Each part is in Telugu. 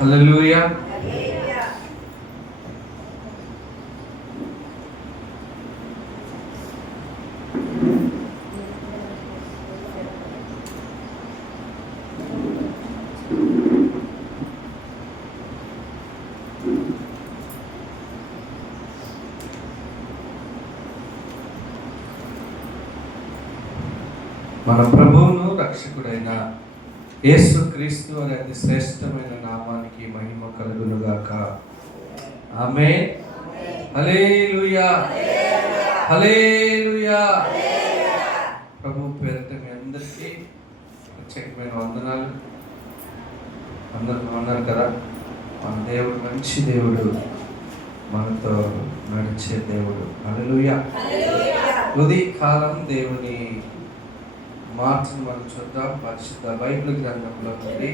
హల్లెలూయా. మన ప్రభువును రక్షకుడైన యేసుక్రీస్తు అనే అతి శ్రేష్టమైన నామానికి మహిమ కలుగునుగాక. ఆమేన్. హల్లెలూయా, హల్లెలూయా. ప్రభు పేరిట మీ అందరికీ ప్రత్యేకమైన వందనాలు. అందరూ బాగున్నారు కదా? మన దేవుడు మంచి దేవుడు, మనతో నడిచే దేవుడు. హల్లెలూయా. ఉదయకాలం దేవుని మాటను మనం చూద్దాం. పరిశుద్ధ బైబిల్ గ్రంథంలో నుండి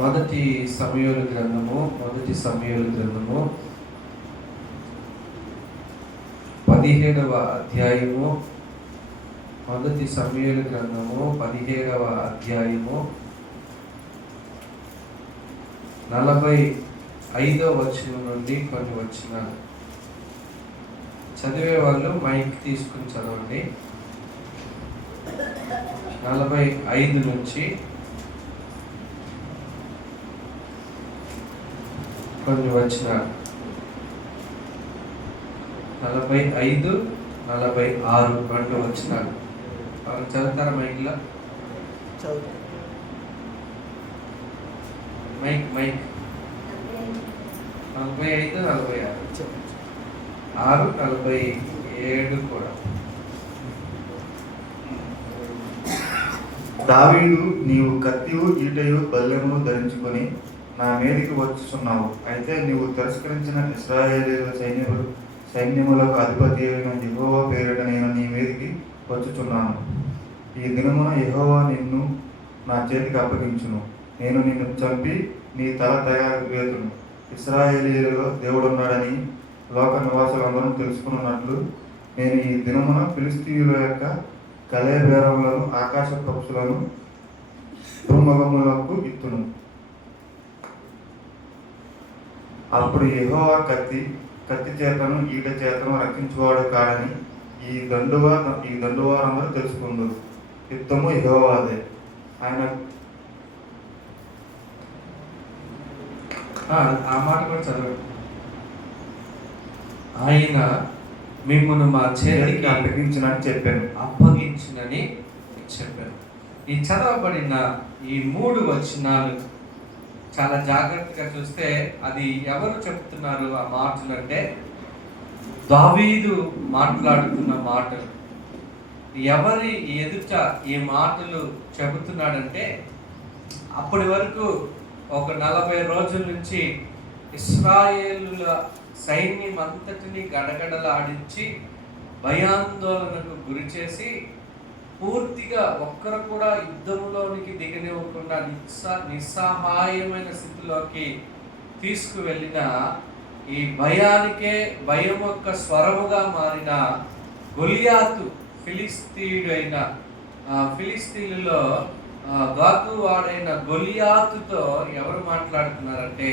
మొదటి సమూయేలు గ్రంథము 17వ అధ్యాయము. మొదటి సమూయేలు గ్రంథము 17వ అధ్యాయము 45వ వచనం నుండి కొన్ని వచనాలు చదివే వాళ్ళు మైక్ తీసుకుని చదవండి. 45 నుంచి కొన్ని వచనాలు. 45, 46 రెండు వచనాలు. వాళ్ళు చదువుతారా? మైక్లో మైక్ 45, 46, 47 కూడా. దావీదు, నీవు కత్తియు ఈటయు బల్లెము ధరించుకొని నా మీదికి వచ్చుచున్నావు. అయితే నీవు తిరస్కరించిన ఇశ్రాయేలీయుల సైన్యములకు అధిపతి అయిన యెహోవా పేరిట నేను నీ మీదికి వచ్చుచున్నాను. ఈ దినమున యెహోవా నిన్ను నా చేతికి అప్పగించును. నేను నిన్ను చంపి నీ తల తయారు వేతును. ఇశ్రాయేలీయులలో దేవుడున్నాడని లోక నివాసులందరూ తెలుసుకున్నట్లు నేను ఈ దినమున ఫిలిష్తీయుల యొక్క కళేబేరములను, ఆకాశ పక్షులను దుర్మగములకు ఇత్తును. అప్పుడు యెహోవా కత్తి చేతను ఈట చేతను రక్షించువాడు కాడని ఈ దండువారందరూ తెలుసుకుందరు. యుద్ధము యెహోవాదే. ఆయన ఆ మాట కూడా చదవండి. ఆయన మిమ్మల్ని మా చేతికి అప్పగించినని చెప్పాను. ఈ చదవబడిన ఈ 3 వచనాలు చాలా జాగ్రత్తగా చూస్తే అది ఎవరు చెప్తున్నారు ఆ మాటలు అంటే దావీదు మాట్లాడుతున్న మాటలు. ఎవరి ఎదుట ఈ మాటలు చెబుతున్నాడంటే అప్పటి వరకు ఒక 40 రోజుల నుంచి ఇశ్రాయేలుల సైన్యం అంతటిని గడగడలాడించి భయాందోళనకు గురి చేసి పూర్తిగా ఒక్కరు కూడా యుద్ధంలోనికి దిగనివ్వకుండా నిస్సహాయమైన స్థితిలోకి తీసుకువెళ్ళిన ఈ భయానికే భయం యొక్క స్వరముగా మారిన గొలియాతు, ఫిలిస్తీయులలో గాతు వాడైన గొలియాతుతో ఎవరు మాట్లాడుతున్నారంటే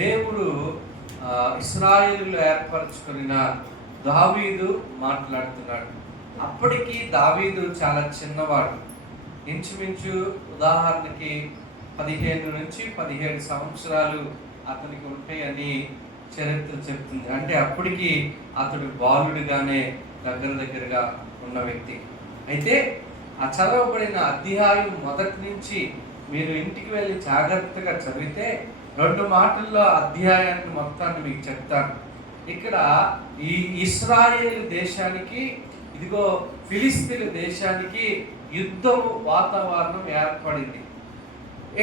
దేవుడు ఇశ్రాయేలులో ఏర్పరచుకున్న దావీదు మాట్లాడుతున్నాడు. అప్పటికి దావీదు చాలా చిన్నవాడు. ఇంచుమించు ఉదాహరణకి 15 నుంచి 17 సంవత్సరాలు అతనికి ఉంటాయని చరిత్ర చెప్తుంది. అంటే అప్పటికి అతడు బాలుడిగానే దగ్గరగా ఉన్న వ్యక్తి. అయితే ఆ చదవబడిన అధ్యాయం మొదటి నుంచి మీరు ఇంటికి వెళ్ళి జాగ్రత్తగా చదివితే 2 మాటల్లో అధ్యాయాన్ని మొత్తాన్ని మీకు చెప్తాను. ఇక్కడ ఈ ఇశ్రాయేలు దేశానికి, ఇదిగో ఫిలిస్తీన్ల దేశానికి యుద్ధము వాతావరణం ఏర్పడింది.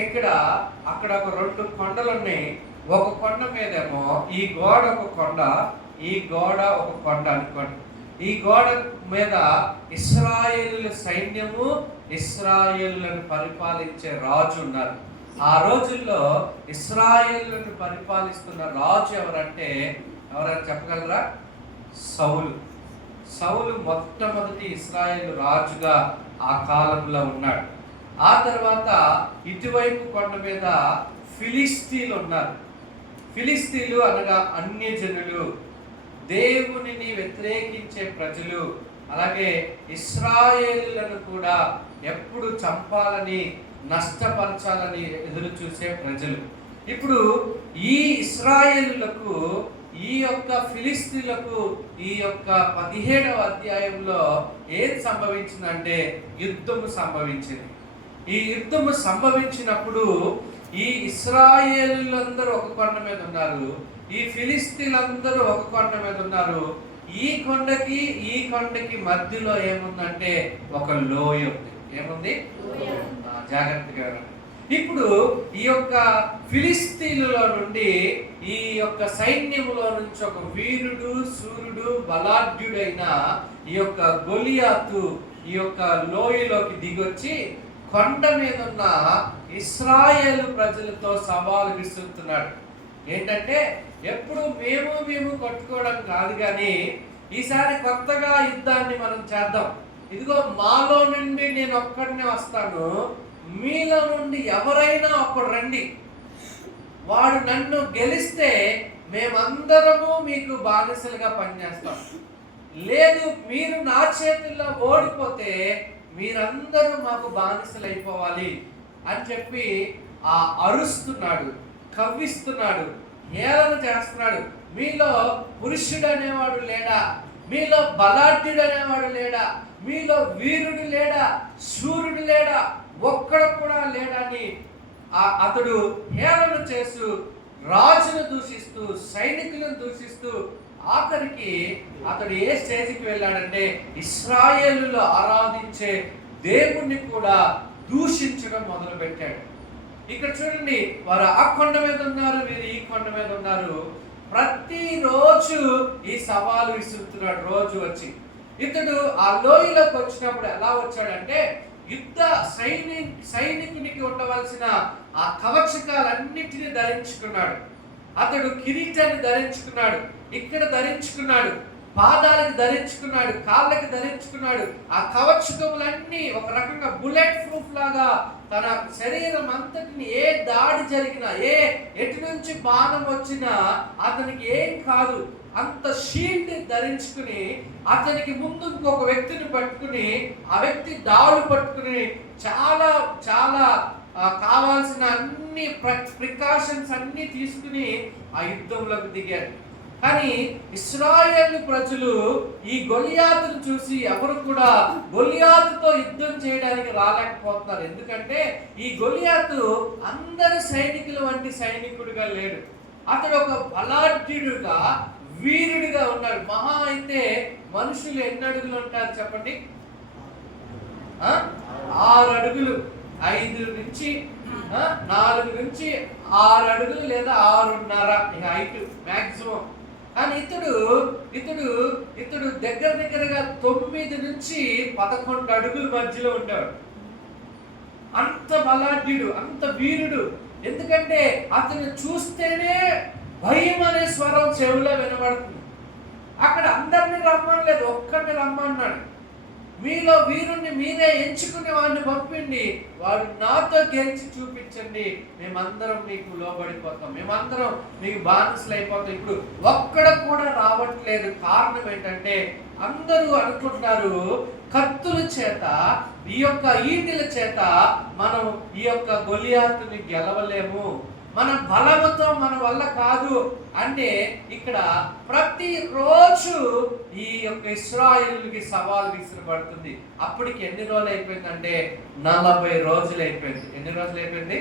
అక్కడ ఒక 2 కొండలు ఉన్నాయి. ఒక కొండ మీదేమో ఈ గోడ ఒక కొండ, ఈ గోడ ఒక కొండ అనుకోండి. ఈ గోడ మీద ఇశ్రాయేలుల సైన్యము, ఇశ్రాయేలులను పరిపాలించే రాజు ఉన్నారు. ఆ రోజుల్లో ఇశ్రాయేలులను పరిపాలిస్తున్న రాజు ఎవరంటే ఎవరైనా చెప్పగలరా? సౌలు మొట్టమొదటి ఇశ్రాయేలు రాజుగా ఆ కాలంలో ఉన్నాడు. ఆ తర్వాత ఇటువైపు కొండ మీద ఫిలిస్తీన్లు ఉన్నారు. ఫిలిస్తీన్లు అనగా అన్యజనులు, దేవునిని వ్యతిరేకించే ప్రజలు, అలాగే ఇశ్రాయేలులను కూడా ఎప్పుడు చంపాలని, నష్టపరచాలని ఎదురు చూసే ప్రజలు. ఇప్పుడు ఈ ఇశ్రాయేలులకు, ఈ యొక్క ఫిలిస్తీన్లకు ఈ యొక్క 17వ అధ్యాయంలో ఏం సంభవించిందంటే యుద్ధము సంభవించింది. ఈ యుద్ధము సంభవించినప్పుడు ఈ ఇశ్రాయేలులందరూ ఒక కొండ మీద ఉన్నారు, ఈ ఫిలిస్తీన్లందరూ ఒక కొండ మీద ఉన్నారు. ఈ కొండకి మధ్యలో ఏముందంటే ఒక లోయ ఉంది. ఏముంది? జాగ్రత్తగా. ఇప్పుడు ఈ యొక్క ఫిలిస్తీన్లలో నుండి, ఈ యొక్క సైన్యములో నుంచి ఒక వీరుడు, సూర్యుడు, బలాఢ్యుడైన ఈ యొక్క గొలియాతు ఈ యొక్క లోయలోకి దిగొచ్చి కొండ మీద ఉన్న ఇశ్రాయేలు ప్రజలతో సవాలు విసురుతున్నాడు. ఏంటంటే ఎప్పుడు మేము కొట్టుకోవడం కాదు, కానీ ఈసారి కొత్తగా యుద్ధాన్ని మనం చేద్దాం. ఇదిగో మాలో నుండి నేను ఒక్కడినే వస్తాను, మీలో నుండి ఎవరైనా ఒకడు రండి, వాడు నన్ను గెలిస్తే మేమందరము మీకు బానిసలుగా పనిచేస్తాం. లేదు, మీరు నా చేతుల్లో ఓడిపోతే మీరందరూ మాకు బానిసలు అయిపోవాలి అని చెప్పి ఆ అరుస్తున్నాడు, కవ్విస్తున్నాడు, హేళన చేస్తున్నాడు. మీలో పురుషుడు అనేవాడు లేడా? మీలో బలాఢ్యుడు అనేవాడు లేడా? మీలో వీరుడు లేడా? శూరుడు లేడా? ఒక్కడు కూడా లేడని అతడు హేళన చేస్తూ, రాజును దూషిస్తూ, సైనికులను దూషిస్తూ, ఆఖరికి అతడు ఏ స్టేజ్కి వెళ్ళాడంటే ఇశ్రాయేలులో ఆరాధించే దేవుణ్ణి కూడా దూషించడం మొదలు పెట్టాడు. ఇక్కడ చూడండి, వారు ఆ కొండ మీద ఉన్నారు, వీరు ఈ కొండ మీద ఉన్నారు. ప్రతిరోజు ఈ సవాలు విసురుతున్నాడు. రోజు వచ్చి ఇతడు ఆ లోయలోకి వచ్చినప్పుడు ఎలా వచ్చాడంటే యుద్ధ సైనికునికి ఉండవలసిన ఆ కవచకాలన్నిటిని ధరించుకున్నాడు. అతడు కిరీటాన్ని ధరించుకున్నాడు, ఇక్కడ ధరించుకున్నాడు, పాదాలకు ధరించుకున్నాడు, కాళ్ళకి ధరించుకున్నాడు. ఆ కవచకములన్నీ ఒక రకంగా బుల్లెట్ ప్రూఫ్ లాగా తన శరీరం అంతటిని ఏ దాడి జరిగినా, ఎటు నుంచి బాణం వచ్చినా అతనికి ఏం కాదు. అంత షీల్డ్ ధరించుకుని అతనికి ముందు ఇంకొక వ్యక్తిని పట్టుకుని, ఆ వ్యక్తి డాలు పట్టుకుని చాలా చాలా కావాల్సిన అన్ని ప్రికాషన్స్ అన్ని తీసుకుని ఆ యుద్ధంలోకి దిగారు. కానీ ఇశ్రాయేలు ప్రజలు ఈ గొలియాతును చూసి ఎవరు కూడా గొలియాతుతో యుద్ధం చేయడానికి రాలేకపోతున్నారు. ఎందుకంటే ఈ గొలియాతు అందరి సైనికుల వంటి సైనికుడిగా లేడు. అతడు ఒక బలాఢ్యుడుగా, వీరుడిగా ఉన్నాడు. మహా అయితే మనుషులు ఎన్ని అడుగులు ఉంటారు చెప్పండి? 6 అడుగులు, 5 నుంచి 4 నుంచి 6 అడుగులు లేదా 6.5 హైట్ మ్యాక్సిమం. కానీ ఇతడు దగ్గరగా 9 నుంచి 11 అడుగుల మధ్యలో ఉండేవాడు. అంత బలాఢ్యుడు, అంత వీరుడు. ఎందుకంటే అతను చూస్తేనే భయం అనే స్వరం చెవులో వినబడుతుంది. అక్కడ అందరినీ రమ్మనలేదు, ఒక్కడిని రమ్మన్నాడు. మీలో వీరుణ్ణి మీరే ఎంచుకునే వాడిని పంపిండి, వాడు నాతో గెలిచి చూపించండి, మేమందరం మీకు లోబడిపోతాం, మేమందరం మీకు బానిసలు అయిపోతాం. ఇప్పుడు ఒక్కడ కూడా రావట్లేదు. కారణం ఏంటంటే అందరూ అనుకుంటున్నారు కత్తుల చేత, ఈ యొక్క ఈటెల చేత మనం ఈ యొక్క గొలియాతుని గెలవలేము, మన బలముతో మన వల్ల కాదు. అంటే ఇక్కడ ప్రతిరోజు ఈ యొక్క ఇశ్రాయేలుకి సవాల్ విసిరబడుతుంది. అప్పటికి ఎన్ని రోజులు అయిపోయిందంటే 40 రోజులు అయిపోయింది. ఎన్ని రోజులు అయిపోయింది?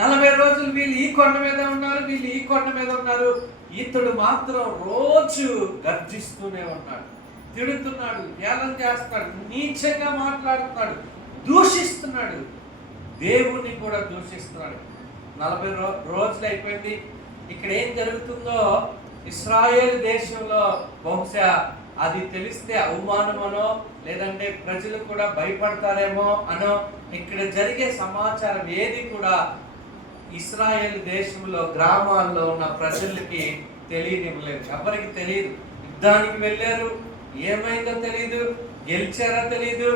40 రోజులు. వీళ్ళు ఈ కొండ మీద ఉన్నారు, వీళ్ళు ఈ కొండ మీద ఉన్నారు. ఇతడు మాత్రం రోజు గర్జిస్తూనే ఉన్నాడు, తిడుతున్నాడు, హేళన చేస్తున్నాడు, నీచంగా మాట్లాడుతున్నాడు, దూషిస్తున్నాడు, దేవుణ్ణి కూడా దూషిస్తున్నాడు. 40 రోజులు అయిపోయింది. ఇక్కడ ఏం జరుగుతుందో ఇశ్రాయేల్ దేశంలో బహుశా అది తెలిస్తే అవమానమనో, లేదంటే ప్రజలు కూడా భయపడతారేమో అనో, ఇక్కడ జరిగే సమాచారం ఏది కూడా ఇశ్రాయేల్ దేశంలో గ్రామాల్లో ఉన్న ప్రజలకి తెలియనివ్వలేదు. ఎవరికి తెలియదు. యుద్ధానికి వెళ్ళారు, ఏమైందో తెలియదు, గెలిచారో తెలీదు,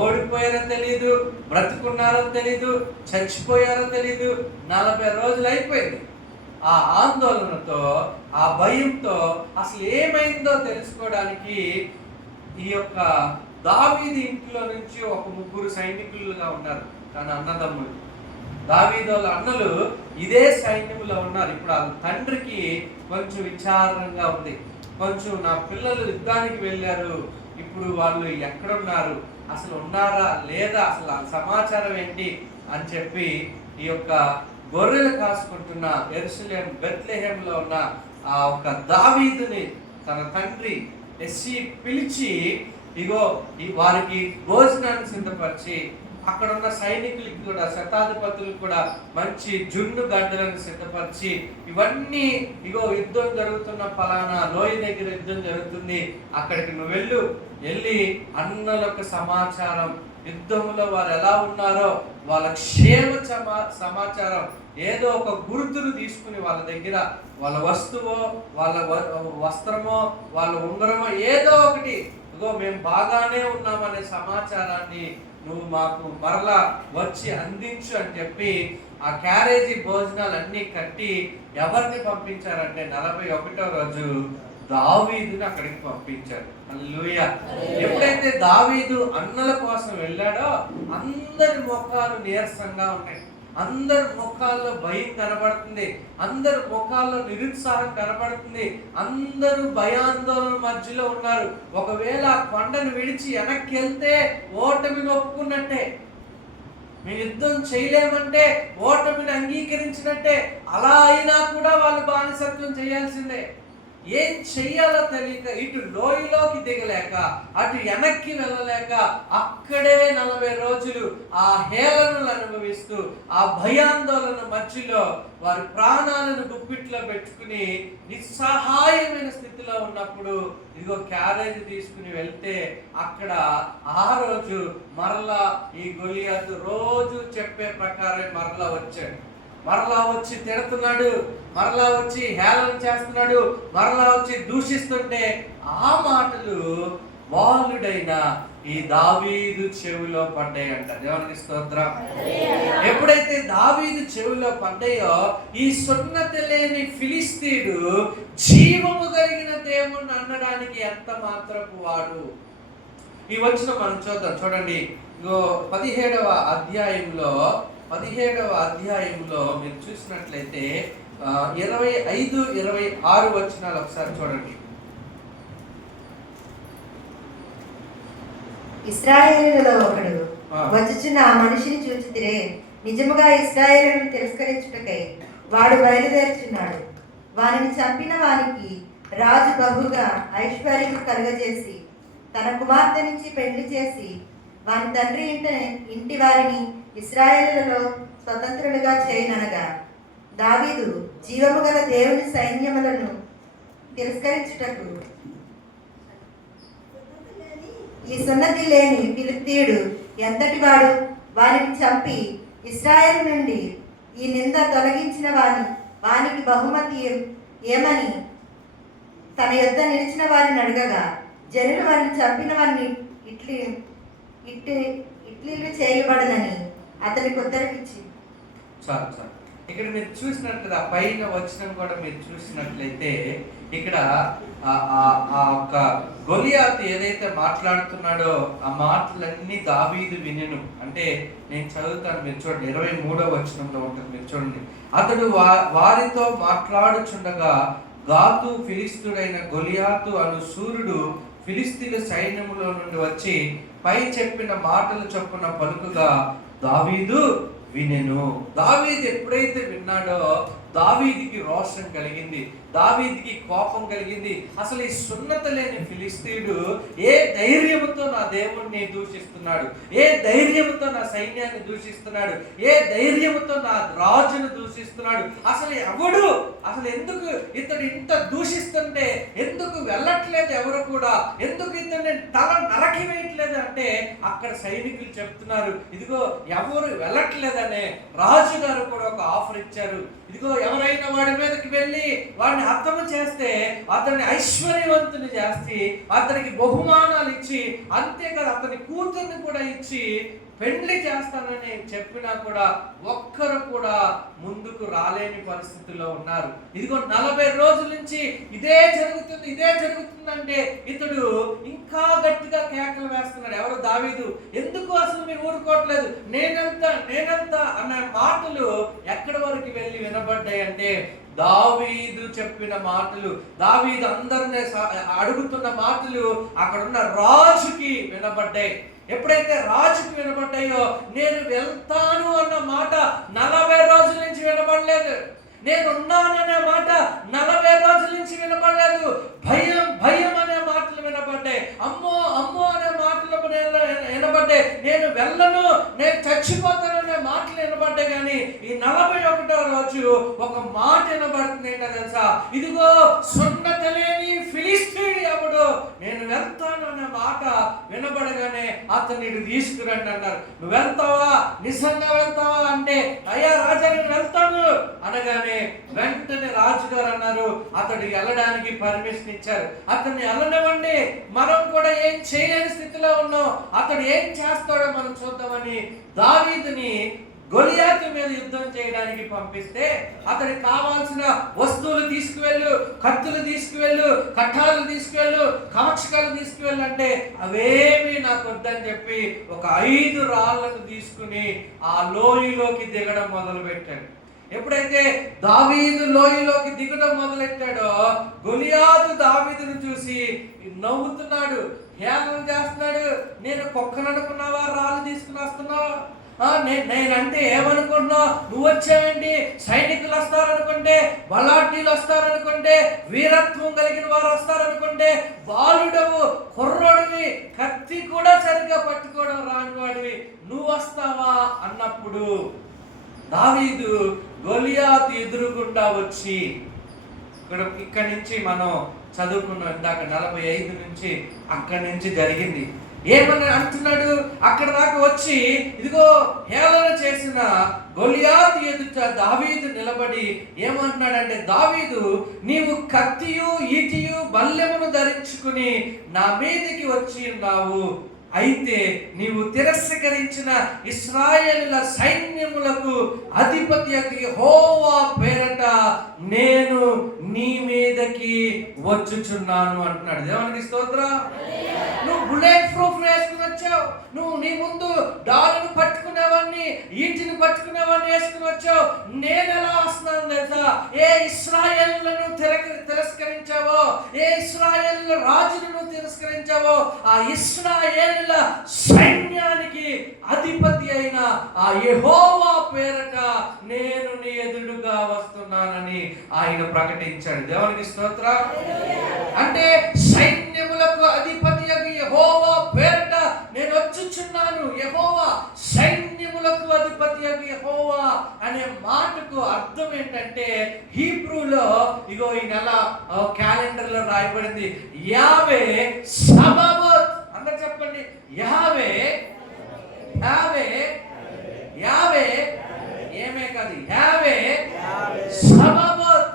ఓడిపోయారో తెలీదు, బ్రతుకున్నారో తెలీదు, చచ్చిపోయారో తెలీదు. 40 రోజులు అయిపోయింది. ఆ ఆందోళనతో, ఆ భయంతో అసలు ఏమైందో తెలుసుకోవడానికి ఈ యొక్క దావీదు ఇంట్లో నుంచి ఒక 3 సైనికులుగా ఉన్నారు తన అన్నదమ్ములు. దావీదు వాళ్ళ అన్నలు ఇదే సైన్యంలో ఉన్నారు. ఇప్పుడు వాళ్ళ తండ్రికి కొంచెం విచారంగా ఉంది. కొంచెం నా పిల్లలు యుద్ధానికి వెళ్ళారు, ఇప్పుడు వాళ్ళు ఎక్కడున్నారు, అసలు ఉన్నారా లేదా, అసలు ఆ సమాచారం ఏంటి అని చెప్పి ఈ యొక్క గొర్రెలు కాసుకుంటున్న యెరూషలేము బెత్లెహేంలో ఉన్న ఆ ఒక దావీదుని తన తండ్రి యెష్షీ పిలిచి ఇగో వారికి భోజనాన్ని సిద్ధపరిచి, అక్కడ ఉన్న సైనికులకి కూడా, శతాధిపతులకు కూడా మంచి జున్ను గడ్డలను సిద్ధపరిచి, ఇవన్నీ ఇగో యుద్ధం జరుగుతున్న ఫలానా లోయ దగ్గర యుద్ధం జరుగుతుంది, అక్కడికి నువ్వు వెళ్ళి అన్నలకు సమాచారం, యుద్ధంలో వారు ఎలా ఉన్నారో వాళ్ళ క్షేమ సమాచారం, ఏదో ఒక గుర్తును తీసుకుని వాళ్ళ దగ్గర వాళ్ళ వస్తువో, వాళ్ళ వస్త్రమో, వాళ్ళ ఉంగరమో ఏదో ఒకటి, ఇగో మేము బాగానే ఉన్నామనే సమాచారాన్ని నువ్వు మాకు మరలా వచ్చి అందించు అని చెప్పి ఆ క్యారేజీ భోజనాలన్నీ కట్టి ఎవరిని పంపించారంటే 41వ రోజు దావీదుని అక్కడికి పంపించారు. హల్లెలూయా. ఎప్పుడైతే దావీదు అన్నల కోసం వెళ్ళాడో అందరి ముఖాలు నీరసంగా ఉన్నాయి, అందరి ముఖాల్లో భయం కనబడుతుంది, అందరి ముఖాల్లో నిరుత్సాహం కనబడుతుంది, అందరూ భయాందోళన మధ్యలో ఉన్నారు. ఒకవేళ ఆ కొండను విడిచి వెనక్కి వెళ్తే ఓటమిని ఒప్పుకున్నట్టే, మేము యుద్ధం చేయలేమంటే ఓటమిని అంగీకరించినట్టే. అలా అయినా కూడా వాళ్ళు బానిసత్వం చేయాల్సిందే. ఏం చెయ్యాలో తెలియక ఇటు లోయలోకి దిగలేక అటు వెనక్కి వెళ్ళలేక అక్కడే 40 రోజులు ఆ హేళనలు అనుభవిస్తూ ఆ భయాందోళన మధ్యలో వారి ప్రాణాలను గుప్పిట్లో పెట్టుకుని నిస్సహాయమైన స్థితిలో ఉన్నప్పుడు ఇదిగో క్యారేజ్ తీసుకుని వెళ్తే అక్కడ ఆ రోజు మరలా ఈ గొలియాతు రోజు చెప్పే ప్రకారం మరలా వచ్చాడు. మరలా వచ్చి తిడుతున్నాడు, మరలా వచ్చి హేళన చేస్తున్నాడు, మరలా వచ్చి దూషిస్తుంటే ఆ మాటలు బాలుడైన ఈ దావీదు చెవిలో పడ్డాయంట. దేవునికి స్తోత్రం. ఎప్పుడైతే దావీదు చెవిలో పడ్డాయో ఈ సున్నతి లేని ఫిలిస్తీయుడు జీవము కలిగిన దేవుణ్ణి అనడానికి ఎంత మాత్రపు వాడు. ఈ వచ్చిన మనం చూద్దాం. చూడండి, 17వ అధ్యాయంలో మీరు చూసినట్లయితే 25, 26 వచనాలు ఒకసారి చూడండి. ఇశ్రాయేలులో ఒకడు వచ్చుచున్న ఆ మనిషిని చూచితిరే, నిజముగా ఇశ్రాయేలును తిరస్కరించుటకై వాడు బయలుదేరుచున్నాడు. వానిని చంపిన వానికి రాజు బహుగా ఐశ్వర్యం కలుగజేసి తన కుమార్తె నుంచి పెళ్లి చేసి వాని తండ్రి ఇంటి వారిని ఇశ్రాయేలులలో స్వతంత్రులుగా చేయననగా, దావీదు జీవము గల దేవుని సైన్యములను తిరస్కరించుటకు ఈ సున్నతి లేని ఫిలిష్తీయుడు ఎంతటి వాడు, వారిని చంపి ఇశ్రాయేలు నుండి ఈ నింద తొలగించిన వానికి బహుమతి ఏమని తన యొద్ద నిలిచిన వారిని అడగగా, జనులు వారిని చంపిన వారిని ఇట్లీలు చేయబడదని అతనికి ఉత్తరమిచ్చి. చాలు. ఇక్కడ మీరు చూసినట్టు ఆ పైన వచనం కూడా మీరు చూసినట్లయితే ఇక్కడ ఆ ఒక్క గొలియాతు ఏదైతే మాట్లాడుతున్నాడో ఆ మాటలన్నీ దావీదు వినెను. అంటే నేను చదువుతాను, మీరు చూడండి. 23వ వచనంలో ఉంటుంది, మీరు చూడండి. అతడు వారితో మాట్లాడుచుండగా గాతు ఫిలిస్తీయుడైన గొలియాతు అను సూర్యుడు ఫిలిస్తీయుల సైన్యములో నుండి వచ్చి పై చెప్పిన మాటలు చొప్పున పలుకుగా దావీదు వినెను. దావీదు ఎప్పుడైతే విన్నాడో దావీదికి రోషం కలిగింది, దావీదికి కోపం కలిగింది. అసలు ఈ సున్నత లేని ఫిలిస్తీయుడు ఏ ధైర్యంతో నా దేవుణ్ణి దూషిస్తున్నాడు, ఏ ధైర్యంతో నా సైన్యాన్ని దూషిస్తున్నాడు, ఏ ధైర్యంతో నా రాజును దూషిస్తున్నాడు, అసలు ఎవడు, అసలు ఎందుకు ఇతడు ఇంత దూషిస్తుంటే ఎందుకు వెళ్ళట్లేదు ఎవరు కూడా, ఎందుకు ఇతన్ని తల నరకి వేయట్లేదు అంటే అక్కడ సైనికులు చెప్తున్నారు, ఇదిగో ఎవరు వెళ్ళట్లేదనే రాజు గారు కూడా ఒక ఆఫర్ ఇచ్చారు. ఇదిగో ఎవరైనా వాడి మీదకి వెళ్ళి వాడి వాడిని హతము చేస్తే అతన్ని ఐశ్వర్యవంతుని చేసి అతనికి బహుమానాలు ఇచ్చి, అంతేకాదు అతని కూతుర్ని కూడా ఇచ్చి పెండ్లి చేస్తానని చెప్పినా కూడా ఒక్కరు కూడా ముందుకు రాలేని పరిస్థితుల్లో ఉన్నారు. ఇదిగో 40 రోజుల నుంచి ఇదే జరుగుతుందంటే ఇతడు ఇంకా గట్టిగా కేకలు వేస్తున్నాడు. ఎవరు? దావీదు. ఎందుకు అసలు మీరు ఊరుకోవట్లేదు? నేనంత అనే మాటలు ఎక్కడి వరకు వెళ్ళి వినబడ్డాయి అంటే, దావీదు చెప్పిన మాటలు, దావీదు అందరినీ అడుగుతున్న మాటలు అక్కడున్న రాజుకి వినబడ్డాయి. ఎప్పుడైతే రాజుకి వినబడ్డాయో, నేను వెళ్తాను అన్న మాట 40 రోజుల నుంచి వినబడలేదు. నేనున్నాననే మాట 40 రోజుల నుంచి వినబడలేదు. భయం అనే మాటలు వినబడ్డాయి. అమ్మో అనే మాటలు వినబడ్డాయి. నేను వెళ్ళను, నేను చచ్చిపోతాననే మాటలు వినబడ్డాయి. కానీ ఈ 41వ రోజు ఒక మాట వినబడుతుంది. ఏంటో తెలుసా? ఇదిగో సున్నత లేని ఫిలిష్తీయుడు ఎవడు, నేను వెళ్తాను అనే మాట వినబడగానే అతన్ని తీసుకురండి అన్నారు. నువ్వు వెళ్తావా? నిజంగా వెళ్తావా అంటే, అయ్యా రాజా నేను వెళ్తాను అనగానే వెంటనే రాజుగారు అన్నారు, అతడు వెళ్ళడానికి పర్మిషన్ ఇచ్చారు. అతన్ని వెళ్ళనివ్వండి, మనం కూడా ఏం చేయలేని స్థితిలో ఉన్నాం, అతడు ఏం చేస్తాడో మనం చూద్దామని దావీదుని గొలియాతు మీద యుద్ధం చేయడానికి పంపిస్తే, అతనికి కావాల్సిన వస్తువులు తీసుకువెళ్ళు, కత్తులు తీసుకువెళ్ళు, కట్టాలు తీసుకువెళ్ళు, కవచకాలు తీసుకువెళ్ళు అంటే అవేమీ నాకు వద్దని చెప్పి ఒక 5 రాళ్లను తీసుకుని ఆ లోయలోకి దిగడం మొదలు పెట్టాడు. ఎప్పుడైతే దావీదు లోయలోకి దిగడం మొదలెట్టాడో, గొలియాతు దావీదును చూసి నవ్వుతున్నాడు, హేళన చేస్తున్నాడు. నేను కుక్కను అనుకున్నావా? రాళ్ళు తీసుకుని వస్తున్నావా? నేనంటే ఏమనుకుంటున్నావు? నువ్వు వచ్చావేంటి? సైనికులు వస్తారనుకుంటే, బలాఢ్యులు వస్తారనుకుంటే, వీరత్వం కలిగిన వారు వస్తారనుకుంటే, బాలుడవు, కుర్రోడివి, కత్తి కూడా సరిగ్గా పట్టుకోవడం రాని వాడివి, నువ్వు వస్తావా అన్నప్పుడు దావీదు గొలియాతు ఎదురుగుండా వచ్చి, ఇక్కడి నుంచి మనం చదువుకున్నాం ఇందాక 45 నుంచి అక్కడి నుంచి జరిగింది. ఏమని అంటున్నాడు? అక్కడ దాకా వచ్చి ఇదిగో హేళన చేసిన గొలియాతు ఎదుట దావీదు నిలబడి ఏమంటున్నాడంటే, దావీదు నీవు కత్తియు ఈటియు బల్లెమును ధరించుకుని నా మీదికి వచ్చి ఉన్నావు. అయితే నీవు తిరస్కరించిన ఇశ్రాయేలుల సైన్యములకు అధిపతి యెహోవా పేరట నేను నీ మీదకి వచ్చుచున్నాను అంటున్నాడు. దేవునికి స్తోత్రం. నువ్వు బుల్లెట్ ప్రూఫ్ వేసుకుని వచ్చావు, నువ్వు నీ ముందు డాలును పట్టుకునేవాడిని, ఈటిని పట్టుకునేవాడిని వేసుకుని వచ్చావు. నేను ఎలా వస్తున్నాను తెలుసా? ఏ ఇశ్రాయేలులను తిరస్కరించావో, ఏ ఇశ్రాయేలు రాజులను తిరస్కరించావో, ఆ ఇశ్రాయేలు సైన్యానికి అధిపతి అయిన ఆ యెహోవా పేరట నేను నీ ఎదురుగా వస్తున్నానని ఆయన ప్రకటించాడు. దేవునికి స్తోత్రం. అంటే సైన్యములకు అధిపతి అయిన యెహోవా పేరట నేను వచ్చుచున్నాను. యెహోవా సైన్యములకు అధిపతి అయిన యెహోవా అనే మాటకు అర్థం ఏంటంటే, హీబ్రూలో ఇగో ఈ నెల క్యాలెండర్ లో రాయబడింది యావే సబావోత్. అందరూ చెప్పండి, యావే ఏమే కాదు, యావే సబావోత్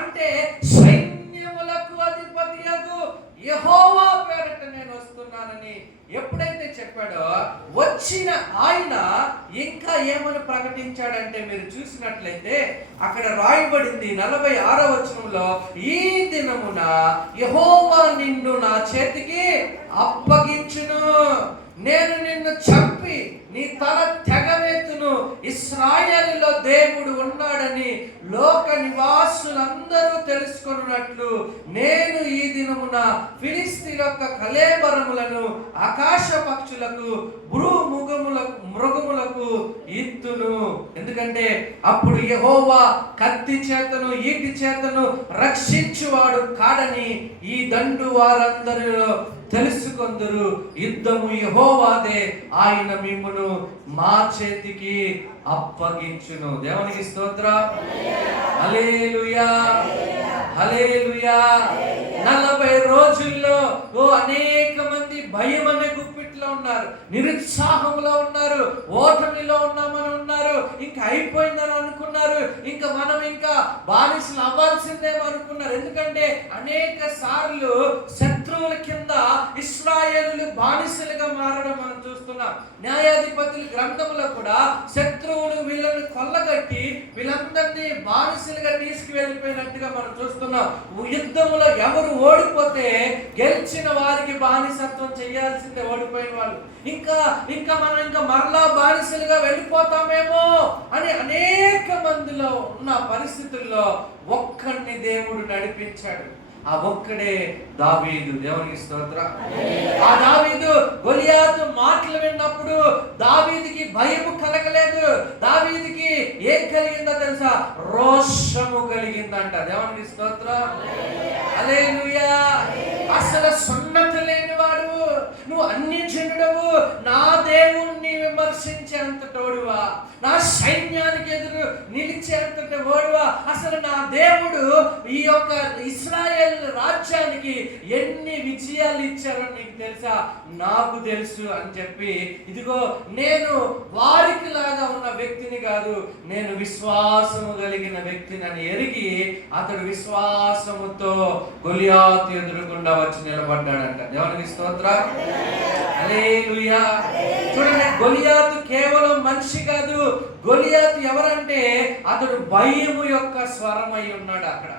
అంటే సైన్యములకు అధిపతియగు యెహోవా పేరట నేను వస్తున్నానని ఎప్పుడైతే చెప్పాడో, వచ్చిన ఆయన ఇంకా ఏమని ప్రకటించాడంటే, మీరు చూసినట్లయితే అక్కడ రాయబడింది 46వ వచనంలో, ఈ దినమున యెహోవా నిన్ను నా చేతికి అప్పగించును, నేను నిన్ను చంపి నీ తల తెగవేతును. ఇశ్రాయేలులో దేవుడు ఉన్నాడని లోక నివాసులందరూ తెలుసుకొనున్నట్లు నేను ఈ దినమున ఫిలిష్తీయుల యొక్క కళేబరములను ఆకాశ పక్షులకు మృగములకు ఇత్తును. ఎందుకంటే అప్పుడు యెహోవా కత్తి చేతను ఈటి చేతను రక్షించువాడు కాడని ఈ దండు వారందరూ తెలుసుకొందురు. యుద్ధము యెహోవాదే, ఆయన మిమ్మును మా చేతికి అప్పగించును. దేవునికి స్తోత్రం. హల్లెలూయా, హల్లెలూయా. 40 రోజుల్లో అనేక మంది భయం అనే గుప్పిట్లో ఉన్నారు, నిరుత్సాహంలో ఉన్నారు, ఓటమిలో ఉన్నామని ఉన్నారు, ఇంకా అయిపోయిందని అనుకున్నారు. ఇంకా మనం ఇంకా బానిసలు అవ్వాల్సిందేమో అనుకున్నారు. ఎందుకంటే అనేక సార్లు శత్రువుల కింద ఇశ్రాయేలు బానిసలుగా మారడం మనం చూస్తున్నాం. న్యాయాధిపతుల గ్రంథంలో కూడా శత్రువులు వీళ్ళని కొల్లగట్టి వీళ్ళందరినీ బానిసలుగా తీసుకువెళ్ళిపోయినట్టుగా మనం చూస్తున్నాం. యుద్ధంలో ఎవరు ఓడిపోతే గెలిచిన వారికి బానిసత్వం చేయాల్సిందే ఓడిపోయిన వాళ్ళు. ఇంకా మనం మరలా బానిసలుగా వెళ్ళిపోతామేమో అని అనేక మందిలో ఉన్న పరిస్థితుల్లో ఒక్కడిని దేవుడు నడిపించాడు. ఆ ఒక్కడే దావీదు. దేవునికి స్తోత్రం. ఆ దావీదు గొలియాతు మాటలు విన్నప్పుడు దావీదుకి భయము కలగలేదు. దావీదుకి ఏం కలిగిందో తెలుసా? రోషము కలిగిందంట. దేవునికి స్తోత్రం. హల్లెలూయా. అసలు సున్నత లేనివాడు, నువ్వు అన్యజనుడవు, నా దేవుణ్ణి విమర్శించేంత తోడువా, నా సైన్యానికి ఎదురు నిలిచేంత ఓడువా, అసలు నా దేవుడు ఈ యొక్క ఇశ్రాయేల్ రాజ్యానికి ఎన్ని విజయాలు ఇచ్చారో నీకు తెలుసా? నాకు తెలుసు అని చెప్పి, ఇదిగో నేను వారికి లాగా ఉన్న వ్యక్తిని కాదు, నేను విశ్వాసము కలిగిన వ్యక్తిని అని ఎరిగి అతడు విశ్వాసముతో గొలియాతు ఎదురుకుండా వచ్చి నిలబడ్డాడంట. దేవునికి స్తోత్రం. హల్లెలూయా. చూడండి, గొలియాతు కేవలం మనిషి కాదు. గొలియాతు ఎవరంటే అతడు భయము యొక్క స్వరమై ఉన్నాడు. అక్కడ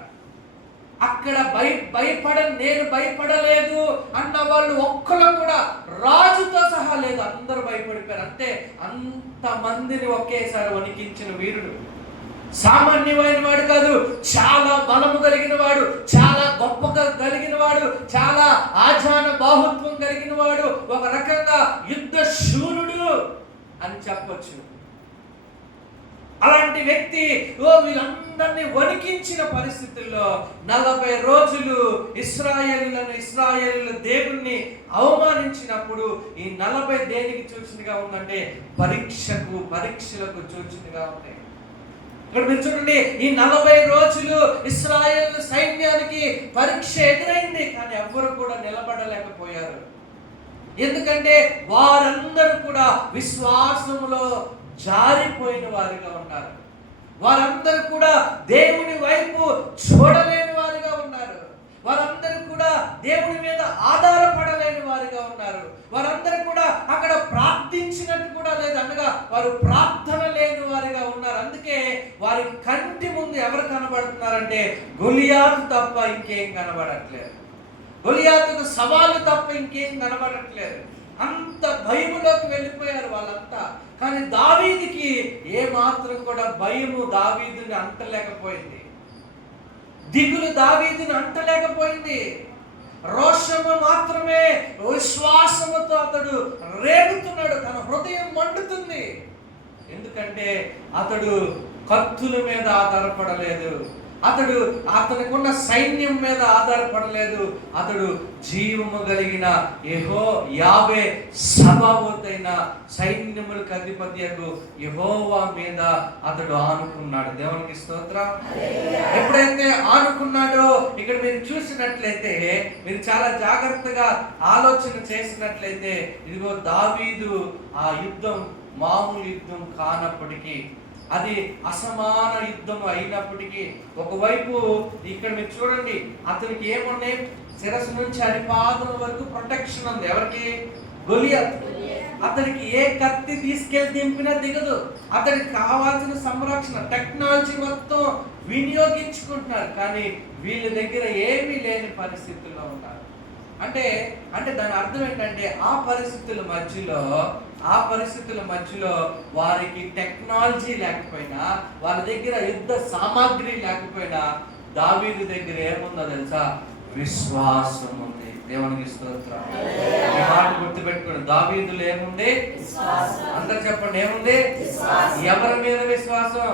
నేను భయపడలేదు అన్న వాళ్ళు ఒక్కరు కూడా రాజుతో సహా లేదు. అందరూ భయపడిపోయారు. అంతే, అంతమందిని ఒకేసారి వణికించిన వీరుడు. సామాన్యమైన వాడు కాదు, చాలా బలము కలిగిన వాడు, చాలా గొప్పగా కలిగిన వాడు, చాలా ఆజాన బాహుత్వం కలిగిన వాడు, ఒక రకంగా యుద్ధ శూరుడు అని చెప్పొచ్చు. అలాంటి వ్యక్తి వీళ్ళందరినీ వణికించిన పరిస్థితుల్లో 40 రోజులు ఇశ్రాయేలు దేవుణ్ణి అవమానించినప్పుడు ఈ 40 దేనికి సూచనగా ఉందంటే పరీక్షలకు సూచనగా ఉంటాయి. ఇక్కడ మీరు చూడండి, ఈ 40 రోజులు ఇశ్రాయేల్ సైన్యానికి పరీక్ష ఎదురైంది, కానీ ఎవ్వరు కూడా నిలబడలేకపోయారు. ఎందుకంటే వారందరూ కూడా విశ్వాసములో జారిపోయిన వారిగా ఉన్నారు. వారందరూ కూడా దేవుని వైపు చూడలేని వారిగా ఉన్నారు. వారందరూ కూడా దేవుని మీద ఆధారపడలేని వారిగా ఉన్నారు. వారందరూ కూడా అక్కడ ప్రార్థించినట్టు కూడా లేదు, అనగా వారు ప్రార్థన లేని వారిగా ఉన్నారు. అందుకే వారి కంటి ముందు ఎవరు కనబడుతున్నారంటే గొలియాతు తప్ప ఇంకేం కనబడట్లేదు. గొలియాతుకు సవాలు తప్ప ఇంకేం కనబడట్లేదు. అంత భయములోకి వెళ్ళిపోయారు వాళ్ళంతా. కానీ దావీదుకి ఏ మాత్రం కూడా భయము దావీదుని అంటలేకపోయింది, దిగులు దావీదుని అంటలేకపోయింది. రోషము మాత్రమే, విశ్వాసముతో అతడు రేగుతున్నాడు. తన హృదయం మండుతుంది. ఎందుకంటే అతడు కత్తుల మీద ఆధారపడలేదు, అతనికున్న సైన్యం మీద ఆధారపడలేదు. అతడు జీవము కలిగిన యావే సభావతైన సైన్యములకు అధిపతియగు యెహోవా మీద అతడు ఆనుకున్నాడు. దేవునికి స్తోత్రం. ఎప్పుడైతే ఆనుకున్నాడో ఇక్కడ మీరు చూసినట్లయితే, మీరు చాలా జాగ్రత్తగా ఆలోచన చేసినట్లయితే, ఇదిగో దావీదు ఆ యుద్ధం మామూలు యుద్ధం కానప్పటికీ, అది అసమాన యుద్ధం అయినప్పటికీ, ఒకవైపు ఇక్కడ మీరు చూడండి, అతనికి ఏమున్నాయి? శిరస్సు నుంచి అరిపాదం వరకు ప్రొటెక్షన్ ఉంది. ఎవరికి? గొలియాతు. అతనికి ఏ కత్తి తీసుకెళ్లి దింపినా దిగదు. అతనికి కావాల్సిన సంరక్షణ టెక్నాలజీ మొత్తం వినియోగించుకుంటున్నారు. కానీ వీళ్ళ దగ్గర ఏమీ లేని పరిస్థితుల్లో ఉన్నారు. అంటే దాని అర్థం ఏంటంటే ఆ పరిస్థితుల మధ్యలో వారికి టెక్నాలజీ లేకపోయినా, వాళ్ళ దగ్గర యుద్ధ సామాగ్రి లేకపోయినా, దావీదు దగ్గర ఏముందో తెలుసా? విశ్వాసం ఉంది. దేవునికి స్తోత్రం. ఈ మాట గుర్తుపెట్టుకోండి, దావీదులో ఏముంది? అందరు చెప్పండి, ఏముంది? ఎవరి మీద విశ్వాసం?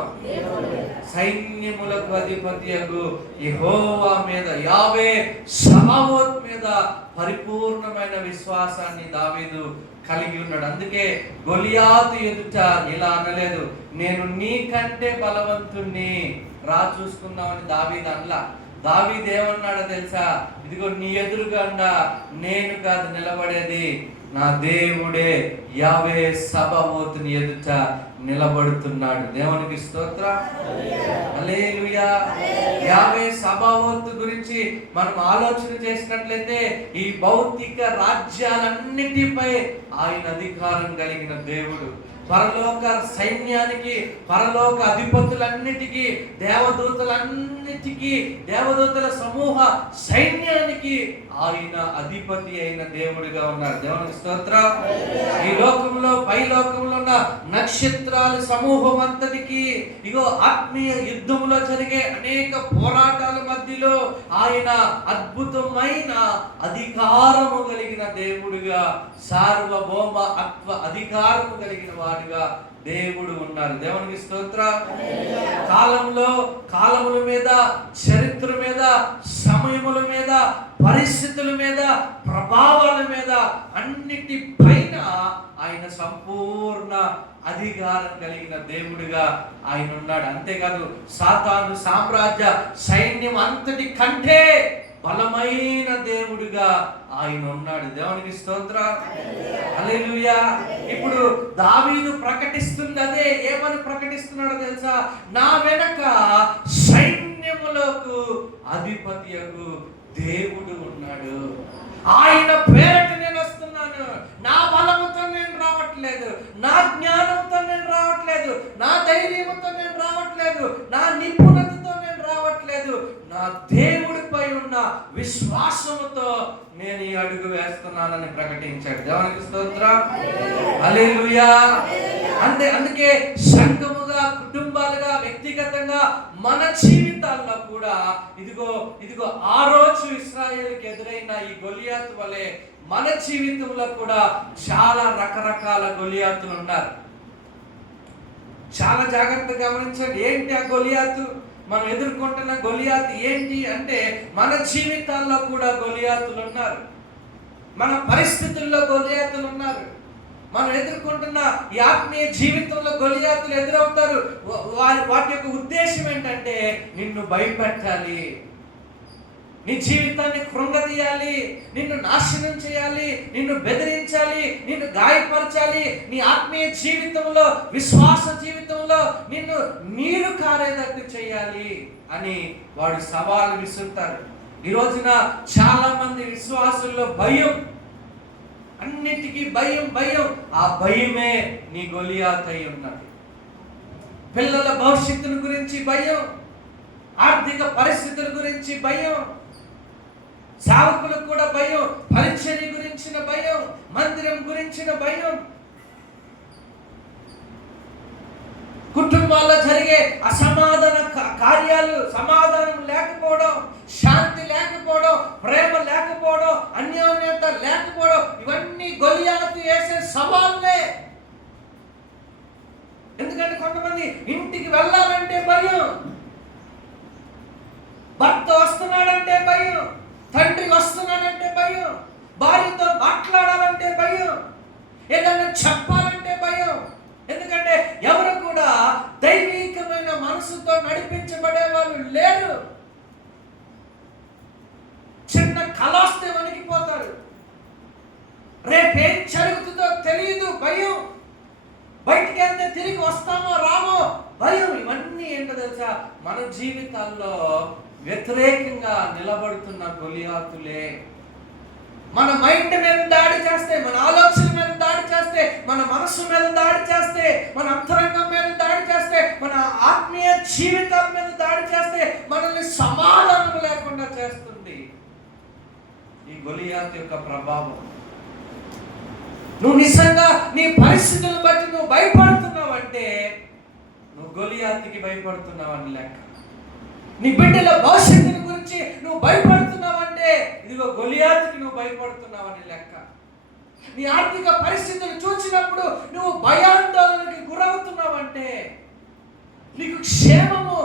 సైన్యములకు అధిపతియగు యెహోవా మీద, యావే సబావోత్ మీద పరిపూర్ణమైన విశ్వాసాన్ని దావీదు కలిగి ఉన్నాడు. అందుకే గొలియాతు ఎదుట ఇలా అనలేదు, నేను నీకంటే బలవంతుణ్ణి, రా చూసుకుందామని దావీదు అనలా. దావీదు ఏమన్నాడో తెలుసా? ఇదిగో నీ ఎదురుగా నేను కాదు నిలబడేది, నా దేవుడే యావే సబావోతుని ఎదుట నిలబడుతున్నాడు. దేవునికి స్తోత్రం. హల్లెలూయా. యావే సభావత్తు గురించి మనం ఆలోచన చేసినట్లయితే ఈ భౌతిక రాజ్యాలన్నిటిపై ఆయన అధికారం కలిగిన దేవుడు. పరలోక సైన్యానికి, పరలోక అధిపతులన్నిటికీ, దేవదూతల సమూహ సైన్యానికి ఆయన అధిపతి అయిన దేవుడిగా ఉన్నారు. దేవునికి స్తోత్రం. ఈ లోకంలో, పై లోకంలో ఉన్న నక్షత్రాల సమూహం అంతటికి ఇగో ఆత్మీయ యుద్ధంలో జరిగే అనేక పోరాటాల మధ్యలో ఆయన అద్భుతమైన అధికారము కలిగిన దేవుడిగా, సార్వభౌమ అధికారము కలిగిన వాడుగా దేవుడు ఉన్నారు. దేవునికి స్తోత్రం. కాలముల మీద, చరిత్ర మీద, సమయముల మీద, పరిస్థితుల మీద, ప్రభావాల మీద అన్నిటి పైన ఆయన సంపూర్ణ అధికారం కలిగిన దేవుడిగా ఆయన ఉన్నాడు. అంతేకాదు సాతాను సామ్రాజ్య సైన్యం అంతటి కంటే బలమైన దేవుడిగా ఆయన ఉన్నాడు. దేవునికి స్తోత్రం. హల్లెలూయా. ఇప్పుడు దావీదు ప్రకటిస్తుంది అదే. ఏమని ప్రకటిస్తున్నాడో తెలుసా? నా వెనక సైన్యములకు అధిపతియగు దేవుడు ఉన్నాడు. ఆయన పేరట నేను వస్తున్నాను. నా బలముతో నేను రావట్లేదు, నా జ్ఞానంతో నేను రావట్లేదు, నా ధైర్యంతో నేను రావట్లేదు, నా నిపుణతతో నేను రావట్లేదు. నా దేవుడిపై ఉన్న విశ్వాసముతో నేను ఈ అడుగు వేస్తున్నానని ప్రకటించాడు. దేవునికి స్తోత్రం. హల్లెలూయా. అందుకే సంఘముగా, కుటుంబాలుగా, వ్యక్తిగతంగా మన జీవితాల్లో కూడా ఇదిగో ఆ రోజు ఇశ్రాయేలుకి ఎదురైన ఈ గొలియాతు వలె మన జీవితంలో కూడా చాలా రకరకాల గొలియాతులు ఉన్నారు. చాలా జాగ్రత్తగా గమనించండి. ఏంటి ఆ గొలియాతు? మనం ఎదుర్కొంటున్న గొలియాతు ఏంటి అంటే, మన జీవితాల్లో కూడా గొలియాతులు ఉన్నారు, మన పరిస్థితుల్లో గొలియాతులు ఉన్నారు. మనం ఎదుర్కొంటున్న ఈ ఆత్మీయ జీవితంలో గొలియాతులు ఎదురవుతారు. వాటి యొక్క ఉద్దేశం ఏంటంటే నిన్ను భయపెట్టాలి, నీ జీవితాన్ని కృంగదీయాలి, నిన్ను నాశనం చేయాలి, నిన్ను బెదిరించాలి, నిన్ను గాయపరచాలి, నీ ఆత్మీయ జీవితంలో, విశ్వాస జీవితంలో నిన్ను నీరు కారేటట్టు చేయాలి అని వాడు సవాలు విసురుతారు. ఈ రోజున చాలా మంది విశ్వాసుల్లో భయం, అన్నిటికీ భయం. ఆ భయమే నీ గొలియాతు అయి ఉన్నది. పిల్లల భవిష్యత్తును గురించి భయం, ఆర్థిక పరిస్థితుల గురించి భయం, సేవకులకు కూడా భయం, పరిచర్య గురించిన భయం, మందిరం గురించిన భయం, కుటుంబాల్లో జరిగే అసమాధాన కార్యాలు, సమాధానం లేకపోవడం, శాంతి లేకపోవడం, ప్రేమ లేకపోవడం, అన్యోన్యత లేకపోవడం, ఇవన్నీ గొలియాతు వేసే సవాళ్ళే. ఎందుకంటే కొంతమంది ఇంటికి వెళ్ళాలంటే భయం, భర్త వస్తున్నాడంటే భయం, తండ్రి వస్తున్నాడంటే భయం, భార్యతో మాట్లాడాలంటే భయం, ఏదైనా చెప్పాలంటే భయం. ఎందుకంటే ఎవరు కూడా దైవికమైన మనసుతో నడిపించబడే వాళ్ళు లేరు. చిన్న కళ వస్తే వణికిపోతారు, రేపేం జరుగుతుందో తెలియదు, భయం, బయటికి వెళ్తే తిరిగి వస్తామో రామో భయం. ఇవన్నీ ఏంటో తెలుసా? మన జీవితాల్లో వ్యతిరేకంగా నిలబడుతున్న గొలియాతులే. మన మైండ్ మీద దాడి చేస్తే, మన ఆలోచన మీద దాడి చేస్తే, మన మనస్సు మీద దాడి చేస్తే, మన అంతరంగం మీద దాడి చేస్తే, మన ఆత్మీయ జీవితాల మీద దాడి చేస్తే, మనల్ని సమాధానం లేకుండా చేస్తుంది ఈ గొలియాతు యొక్క ప్రభావం. నువ్వు నిజంగా నీ పరిస్థితులను బట్టి నువ్వు భయపడుతున్నావంటే నువ్వు గొలియాతుకి భయపడుతున్నావని లెక్క. నీ బిడ్డల భవిష్యత్తుని గురించి నువ్వు భయపడుతున్నావంటే ఇదిగో గొలియాతుకి నువ్వు భయపడుతున్నావని లెక్క. నీ ఆర్థిక పరిస్థితులు చూసినప్పుడు నువ్వు భయాందోళనకి గురవుతున్నావంటే, నీకు క్షేమము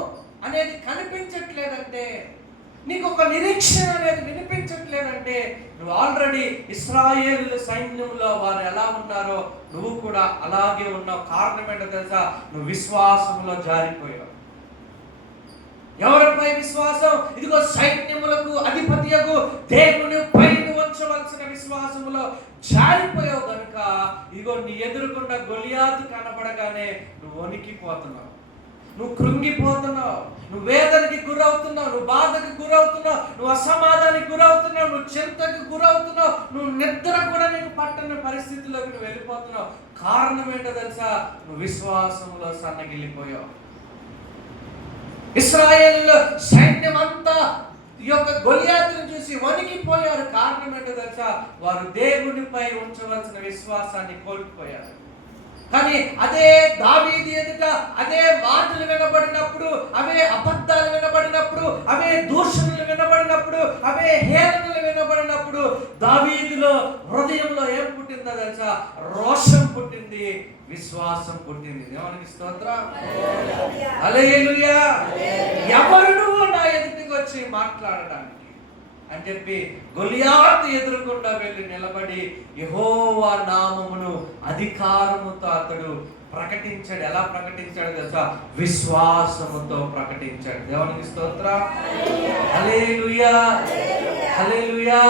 అనేది కనిపించట్లేదంటే, నీకు ఒక నిరీక్షణ అనేది వినిపించట్లేదంటే నువ్వు ఆల్రెడీ ఇశ్రాయేలు సైన్యంలో వారు ఎలా ఉన్నారో నువ్వు కూడా అలాగే ఉన్నావు. కారణం ఏంటో తెలుసా? నువ్వు విశ్వాసంలో జారిపోయావు. ఎవరిపై విశ్వాసం? ఇదిగో సైన్యములకు అధిపతియగు దేవుని పై నువ్వు ఉంచవలసిన విశ్వాసములో జారిపోయావు కనుక ఇదిగో నీ ఎదురుకుండా గొలియాతు కనపడగానే నువ్వు వణికిపోతున్నావు, నువ్వు కృంగిపోతున్నావు, నువ్వు వేదనకి గురవుతున్నావు, నువ్వు బాధకి గురవుతున్నావు, నువ్వు అసమాధానికి గురవుతున్నావు, నువ్వు చింతకి గురవుతున్నావు, నువ్వు నిద్ర కూడా నీకు పట్టని పరిస్థితిలోకి నువ్వు వెళ్ళిపోతున్నావు. కారణం ఏంటో తెలుసా? నువ్వు విశ్వాసంలో సన్నగిల్లిపోయావు. ఇశ్రాయేలు సైన్యం అంతా ఈ యొక్క గొలియాతును చూసి వణికిపోయారు. కారణం ఏంటో తెలుసా? వారు దేవునిపై ఉంచవలసిన విశ్వాసాన్ని కోల్పోయారు. కానీ అదే దావీదు ఎదుట అదే మాటలు వినబడినప్పుడు, అవే అబద్ధాలు వినబడినప్పుడు, అవే దూషణలు వినబడినప్పుడు, అవే హేళనలు వినబడినప్పుడు దావీదులో హృదయంలో ఏం పుట్టిందో తెలుసా? రోషం పుట్టింది, విశ్వాసం పుట్టింది. దేవునికి స్తోత్రం. హల్లెలూయా. ఎవరు నువ్వు నా ఎదుటికి వచ్చి మాట్లాడడానికి అని చెప్పి గొలియాతు ఎదురుకుండా వెళ్ళి నిలబడి యెహోవా నామమును అధికారముతో అతడు ప్రకటించాడు. ఎలా ప్రకటించాడు తెలుసా? విశ్వాసముతో ప్రకటించాడు. దేవునికి స్తోత్రం. హల్లెలూయా, హల్లెలూయా.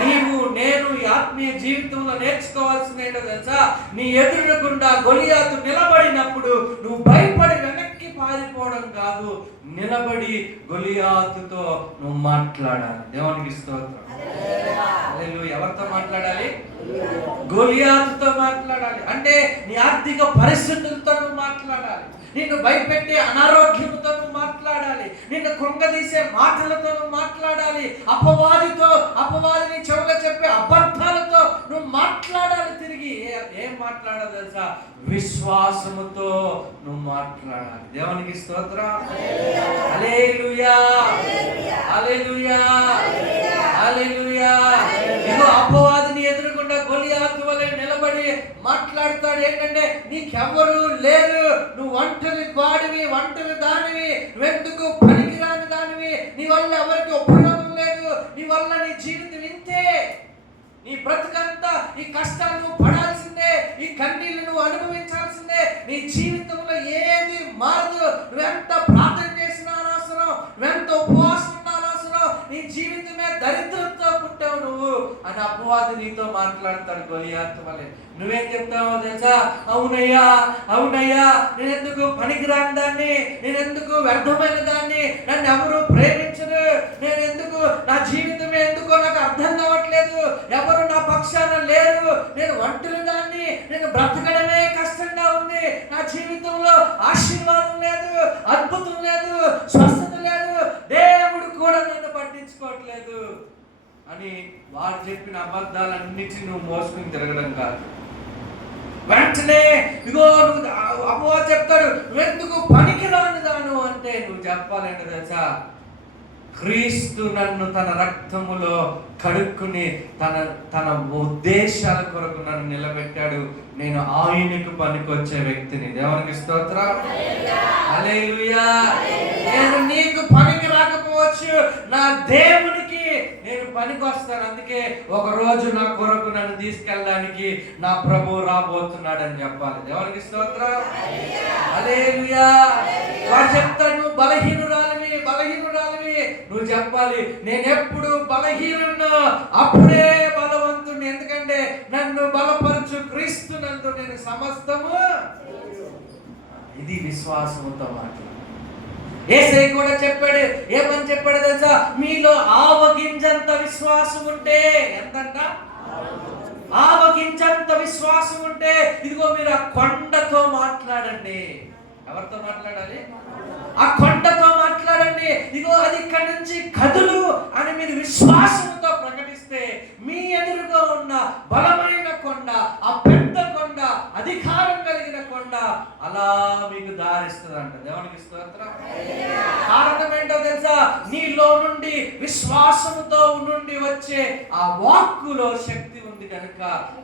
నీవు నేను ఈ ఆత్మీయ జీవితంలో నేర్చుకోవాల్సింది ఏంటో తెలుసా? నీ ఎదురుకుండా గొలియాతు నిలబడినప్పుడు నువ్వు భయపడి వెనక్కి పారిపోవడం కాదు, నిలబడి గొలియాతుతో నువ్వు మాట్లాడాలి. దేవునికి స్తోత్రం. హల్లెలూయా. ఎవరితో మాట్లాడాలి? గొలియాతుతో మాట్లాడాలి. అంటే నీ ఆర్థిక పరిస్థితులతో నువ్వు మాట్లాడాలి, నిన్ను భయపెట్టే అనారోగ్యంతో నువ్వు మాట్లాడాలి, నిన్ను కృంగదీసే మాటలతో నువ్వు మాట్లాడాలి, అపవాదిని చెవుగా చెప్పే అబద్ధాలతో నువ్వు మాట్లాడాలి. తిరిగి ఏం మాట్లాడాలి తెలుసా? విశ్వాసముతో నువ్వు మాట్లాడాలి. దేవునికి స్తోత్రం. హల్లెలూయా, హల్లెలూయా, హల్లెలూయా. ఇదిగో అపవాదిని ఎదురుకుండా గొలియాతు వలె నిలబడి మాట్లాడతాడు. ఏంటంటే నీకెవ్వరు లేరు, నువ్వు ఒంటరి వాడివి, ఒంటరి దానివి, నువ్వెందుకు పనికిరాని దానివి, నీ వల్ల ఎవరికి ఉపయోగం లేదు, నీ వల్ల నీ జీవితం ఇంతే, నీ బ్రతుకంతా ఈ కష్టాలు నువ్వు పడాల్సిందే, ఈ కన్నీళ్లు నువ్వు అనుభవించాల్సిందే, నీ జీవితంలో ఏది మారదు, నువ్వెంత ప్రార్థన చేసినా అనవసరం, నువ్వెంత ఉపవాసం ఉన్నా అనవసరం, నీ జీవితమే దరిద్రంతో పుట్టావు నువ్వు అని అపవాది నీతో మాట్లాడతాడు గొలియాతు వలె. నువ్వేం చెప్తావో తెలుసా? అవునయ్యా, అవునయ్యా, నేనెందుకు పనికిరాని దాన్ని, నేనెందుకు వ్యర్థమైన దాన్ని, నన్ను ఎవరు ప్రేమించరు, నేనెందుకు, నా జీవితమే ఎందుకో నాకు అర్థం కావట్లేదు, ఎవరు నా పక్షాన లేరు, నేను ఒంటరి దాన్ని, నేను బ్రతకడమే కష్టంగా ఉంది, నా జీవితంలో ఆశీర్వాదం లేదు, అద్భుతం లేదు, స్వస్థత లేదు, దేవుడు కూడా నన్ను పట్టించుకోవట్లేదు అని వారు చెప్పిన అబద్ధాలన్నిటిని నువ్వు మోసుకుని తిరగడం కాదు. వెంటనే ఇగో నువ్వు అపవాది చెప్తాడు, నువ్వెందుకు పనికిరాని దాను అంటే నువ్వు చెప్పాలంటే తెలుసా? క్రీస్తు నన్ను తన రక్తములో కడుక్కుని తన ఉద్దేశాల కొరకు నన్ను నిలబెట్టాడు, నేను ఆయనకు పనికొచ్చే వ్యక్తిని. దేవునికి స్తోత్రం. హల్లెలూయా. నేను నీకు పనికి రాకపోవచ్చు, నా దేవునికి నేను పనికి వస్తాను. అందుకే ఒక రోజు నా కొరకు నన్ను తీసుకెళ్ళడానికి నా ప్రభు రాబోతున్నాడు అని చెప్పాలి. దేవునికి స్తోత్రం. హల్లెలూయా. వాడు చెప్తాడు, నువ్వు బలహీనురాలివి, బలహీనురాలివి. నువ్వు చెప్పాలి, నేను ఎప్పుడు బలహీనున్నా అప్పుడే బలవంతుడిని, ఎందుకంటే నన్ను బలపరచు క్రీస్తు నందు నేను సమస్తము. ఇది విశ్వాసముతో మాట్లాడు. యేసయ్య కూడా చెప్పాడు, ఏమని చెప్పాడు తెలుసా? మీలో ఆవగింజంత విశ్వాసం ఉంటే, ఎంతంట? ఆవగింజంత విశ్వాసం ఉంటే ఇదిగో మీరు ఆ కొండతో మాట్లాడండి. ఎవరితో మాట్లాడాలి? ఆ కొండతో మాట్లాడండి. ఇదిగో అది ఇక్కడి నుంచి కదులు అని మీరు విశ్వాసంతో ప్రకటిస్తే మీ ఎదురుగా ఉన్న బలమైన కొండ, ఆ పెద్ద కొండ, అధికారం కలిగిన కొండ అలా మీకు దారిస్తుందంట. దేవునికి స్తోత్రం. కారణం ఏంటో తెలుసా? నీలో నుండి విశ్వాసముతో నుండి వచ్చే ఆ వాక్కులో శక్తి ఉంది కనుక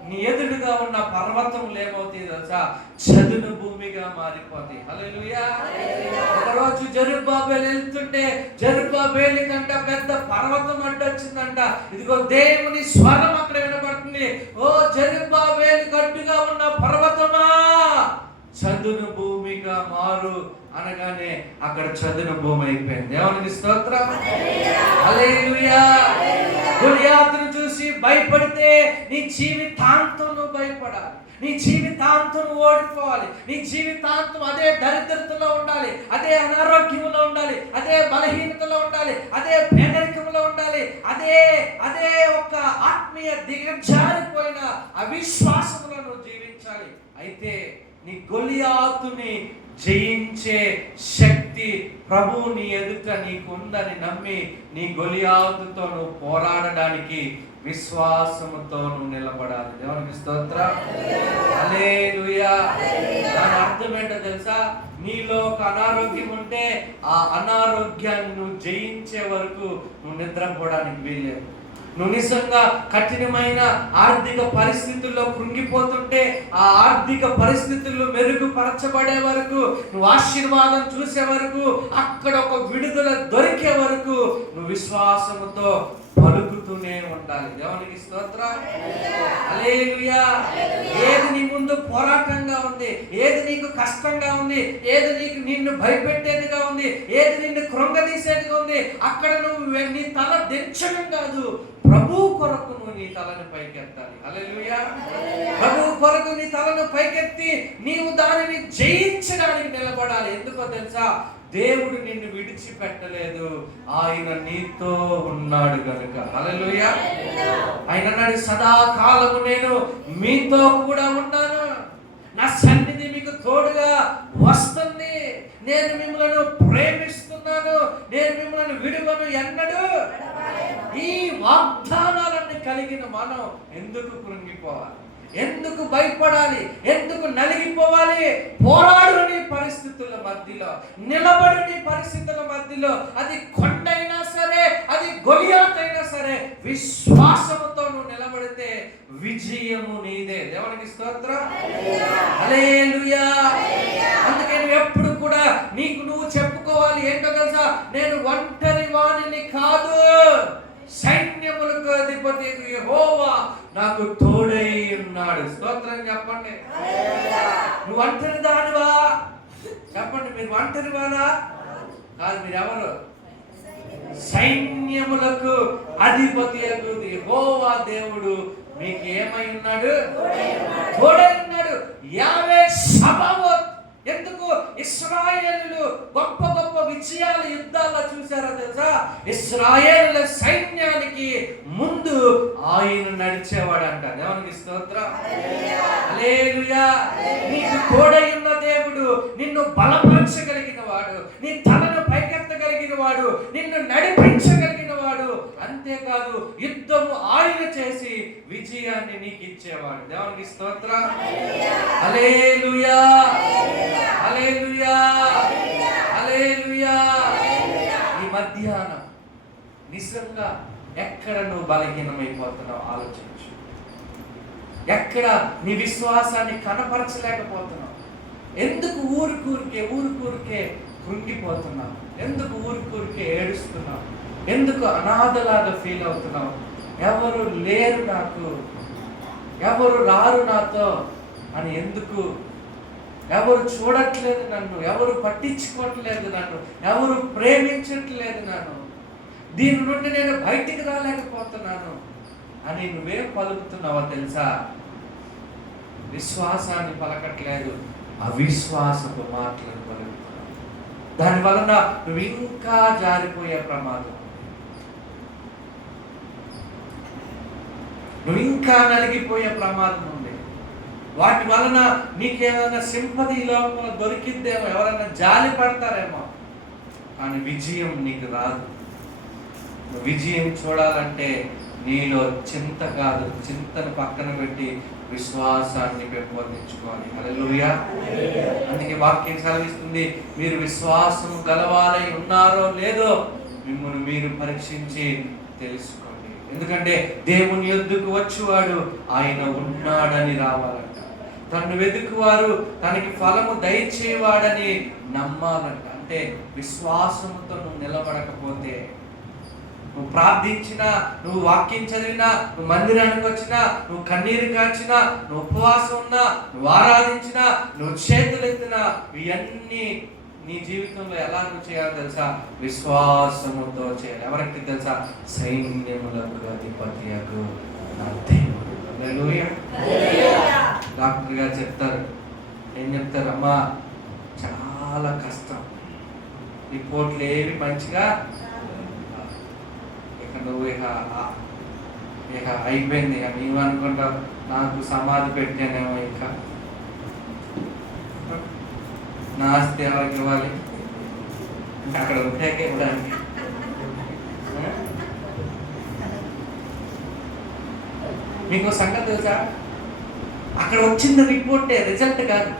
నీ ఎదురుగా ఉన్న పర్వతములు ఏమవుతాయి తెలుసా? చదును భూమిగా మారిపోతాయి. హల్లెలూయా. ఒకరోజు జెరుబ్బాబెలు వెళ్తుంటే జెరుబ్బాబెలు కంట పెద్ద పర్వతం అడ్డొచ్చిందంట. ఇదిగో దేవుని స్వరం అక్కడ వినబడుతుంది, ఓ జెరుబ్బాబెలు కట్టుగా ఉన్న పర్వతమా చదును భూమిగా మారు అనగానే అక్కడ చదును భూమి అయిపోయింది. దేవునికి స్తోత్రం. హల్లెలూయా. గొలియాతును చూసి భయపడితే నీ జీవితాంతం నువ్వు భయపడాలి, నీ జీవితాంతం ఓడిపోవాలి, నీ జీవితాంతం అదే దరిద్రతలో ఉండాలి, అదే అనారోగ్యంలో ఉండాలి, అదే బలహీనతలో ఉండాలి, అదే పేదరికంలో ఉండాలి, అదే అదే ఒక ఆత్మీయ దిగజారిపోయిన అవిశ్వాసంలో నువ్వు జీవించాలి. అయితే నీ గొలియాతుని జయించే శక్తి ప్రభు నీ ఎదుట నీకుందని నమ్మి నీ గొలియాతుతో నువ్వు పోరాడడానికి విశ్వాసముతో నువ్వు నిలబడాలి. దేవునికి స్తోత్రం. హల్లెలూయా. దాని అర్థం ఏంటో తెలుసా? నీలో ఒక అనారోగ్యం ఉంటే ఆ అనారోగ్యాన్ని నువ్వు జయించే వరకు నువ్వు నిద్రపోవడానికి వీల్లేదు. నువ్వు నిజంగా కఠినమైన ఆర్థిక పరిస్థితుల్లో కృంగిపోతుంటే ఆ ఆర్థిక పరిస్థితుల్లో మెరుగుపరచబడే వరకు, నువ్వు ఆశీర్వాదం చూసే వరకు, అక్కడ ఒక విడుదల దొరికే వరకు నువ్వు విశ్వాసముతో పలుకుతూనే ఉండాలి. దేవునికి స్తోత్రం. హల్లెలూయా. ఏది నీ ముందు పోరాటంగా ఉంది, ఏది నీకు కష్టంగా ఉంది, ఏది నిన్ను భయపెట్టేదిగా ఉంది, ఏది నిన్ను కృంగదీసేదిగా ఉంది, అక్కడ నువ్వు నీ తల దించడం కాదు, ప్రభు కొరకు నువ్వు నీ తలను పైకెత్తాలి. హల్లెలూయా. ప్రభు కొరకు నీ తలను పైకెత్తి నీవు దానిని జయించడానికి నిలబడాలి. ఎందుకో తెలుసా? దేవుడు నిన్ను విడిచిపెట్టలేదు, ఆయన నీతో ఉన్నాడు గనుక. హల్లెలూయా. ఆయన అన్నాడు, సదాకాలము నేను మీతో కూడా ఉన్నాను, నా సన్నిధి మీకు తోడుగా వస్తుంది, నేను మిమ్మల్ని ప్రేమిస్తున్నాను, నేను మిమ్మల్ని విడువను ఎన్నడు. ఈ వాగ్దానాలన్నీ కలిగిన మనం ఎందుకు కృంగిపోవాలి, ఎందుకు భయపడాలి, ఎందుకు నలిగిపోవాలి? పోరాడు నీ పరిస్థితుల మధ్యలో, నిలబడు నీ పరిస్థితుల మధ్యలో. అది కొండైనా సరే, అది గొలియాత్ అయినా సరే, విశ్వాసముతో నువ్వు నిలబడితే విజయము నీదే. దేవునికి స్తోత్రం. హల్లెలూయా. అందుకే నువ్వు ఎప్పుడు కూడా నీకు నువ్వు చెప్పుకోవాలి, ఏంటో తెలుసా? నేను ఒంటరి వాణిని కాదు, సైన్యములకు అధిపతి యెహోవా నాకు తోడై ఉన్నాడు. స్తోత్రం చెప్పండి. నువ్వు ఒంటరి దానివా? చెప్పండి, మీరు ఒంటరివానా? కాదు, మీరు ఎవరు? సైన్యములకు అధిపతి యెహోవా దేవుడు మీకు ఏమై ఉన్నాడు? తోడై ఉన్నాడు. యావే సబావత్. ఎందుకు? ఇశ్రాయేలులు గొప్ప గొప్ప విజయాలు యుద్ధాల్లో చూసారో తెలుసా? ఇశ్రాయేలుల సైన్యానికి ముందు ఆయన నడిచేవాడంట. దేవునికి స్తోత్రం. హల్లెలూయా. నీకు తోడై ఉన్న దేవుడు నిన్ను బలపరచగలిగిన వాడు, నీ తలను పైకెత్తగలిగిన వాడు, నిన్ను నడిపించగలిగిన వాడు. అంతేకాదు, యుద్ధము ఆయన చేసి విజయాన్ని నీకు ఇచ్చేవాడు. దేవునికి స్తోత్రం. హల్లెలూయా. హల్లెలూయా. హల్లెలూయా. ఈ మధ్యాహ్నం నిజంగా ఎక్కడ నువ్వు బలహీనమైపోతున్నావు ఆలోచించు. ఎక్కడ నీ విశ్వాసాన్ని కనపరచలేకపోతున్నావు? ఎందుకు ఊరికూరికే కృంగిపోతున్నావు? ఎందుకు ఊరికూరికే ఏడుస్తున్నావు? ఎందుకు అనాథలాగా ఫీల్ అవుతున్నావు? ఎవరు లేరు నాకు, ఎవరు రారు నాతో అని ఎందుకు? ఎవరు చూడట్లేదు నన్ను, ఎవరు పట్టించుకోవట్లేదు నన్ను, ఎవరు ప్రేమించట్లేదు నన్ను, దీని నుండి నేను బయటికి రాలేకపోతున్నాను అని నువ్వేం పలుకుతున్నావో తెలుసా? విశ్వాసాన్ని పలకట్లేదు, అవిశ్వాసపు మాటలను పలుకుతున్నావు. దాని వలన నువ్వు ఇంకా జారిపోయే ప్రమాదం, నువ్వు ఇంకా నలిగిపోయే ప్రమాదం ఉంది. వాటి వలన నీకేదైనా సింపతి ఈ లోకంలో దొరికిద్దేమో, ఎవరైనా జాలి పడతారేమో, కానీ విజయం నీకు రాదు. విజయం చూడాలంటే నీలో చింత కాదు, చింతను పక్కన పెట్టి విశ్వాసాన్ని పెంపొందించుకోవాలి. హల్లెలూయా. అందుకే వాక్యం సెలవిస్తుంది, మీరు విశ్వాసం గలవారై ఉన్నారో లేదో మిమ్మల్ని మీరు పరీక్షించి తెలుసుకోండి. ఎందుకంటే దేవుని యొద్దకు వచ్చేవాడు ఆయన ఉన్నాడని రావాలంట. తను వెతుకువారు తనకి ఫలము దయచేవాడని నమ్మాలంట. అంటే విశ్వాసంతో నువ్వు నిలబడకపోతే, నువ్వు ప్రార్థించినా, నువ్వు వాక్యం చదివినా, నువ్వు మందిరానికి వచ్చినా, నువ్వు కన్నీరు కాచినా, నువ్వు ఉపవాసం ఉన్నా, నువ్వు ఆరాధించినా, నువ్వు చేతులెత్తినా, ఇవన్నీ నీ జీవితంలో ఎలా నువ్వు చేయాలో తెలుసా? విశ్వాసముతో చేయాలి. ఎవరికి తెలుసా? సైన్యములకు అధిపతియగు నా దేవుడు. హల్లెలూయా. డాక్టర్ గారు చెప్తారు, ఏం చెప్తారు? అమ్మా చాలా కష్టం, రిపోర్ట్లు ఏవి మంచిగా, ఇక నువ్వు ఇక అయిపోయింది, ఇక నీవు అనుకుంటావు నాకు సమాధి పెట్టానేమో, ఇక నా ఆస్తి ఎవరికి ఇవ్వాలి, అక్కడ ఉంటాక ఇవ్వడానికి. మీకు సంగతి తెలుసా? అక్కడ వచ్చిన రిపోర్టే రిజల్ట్ కాదు,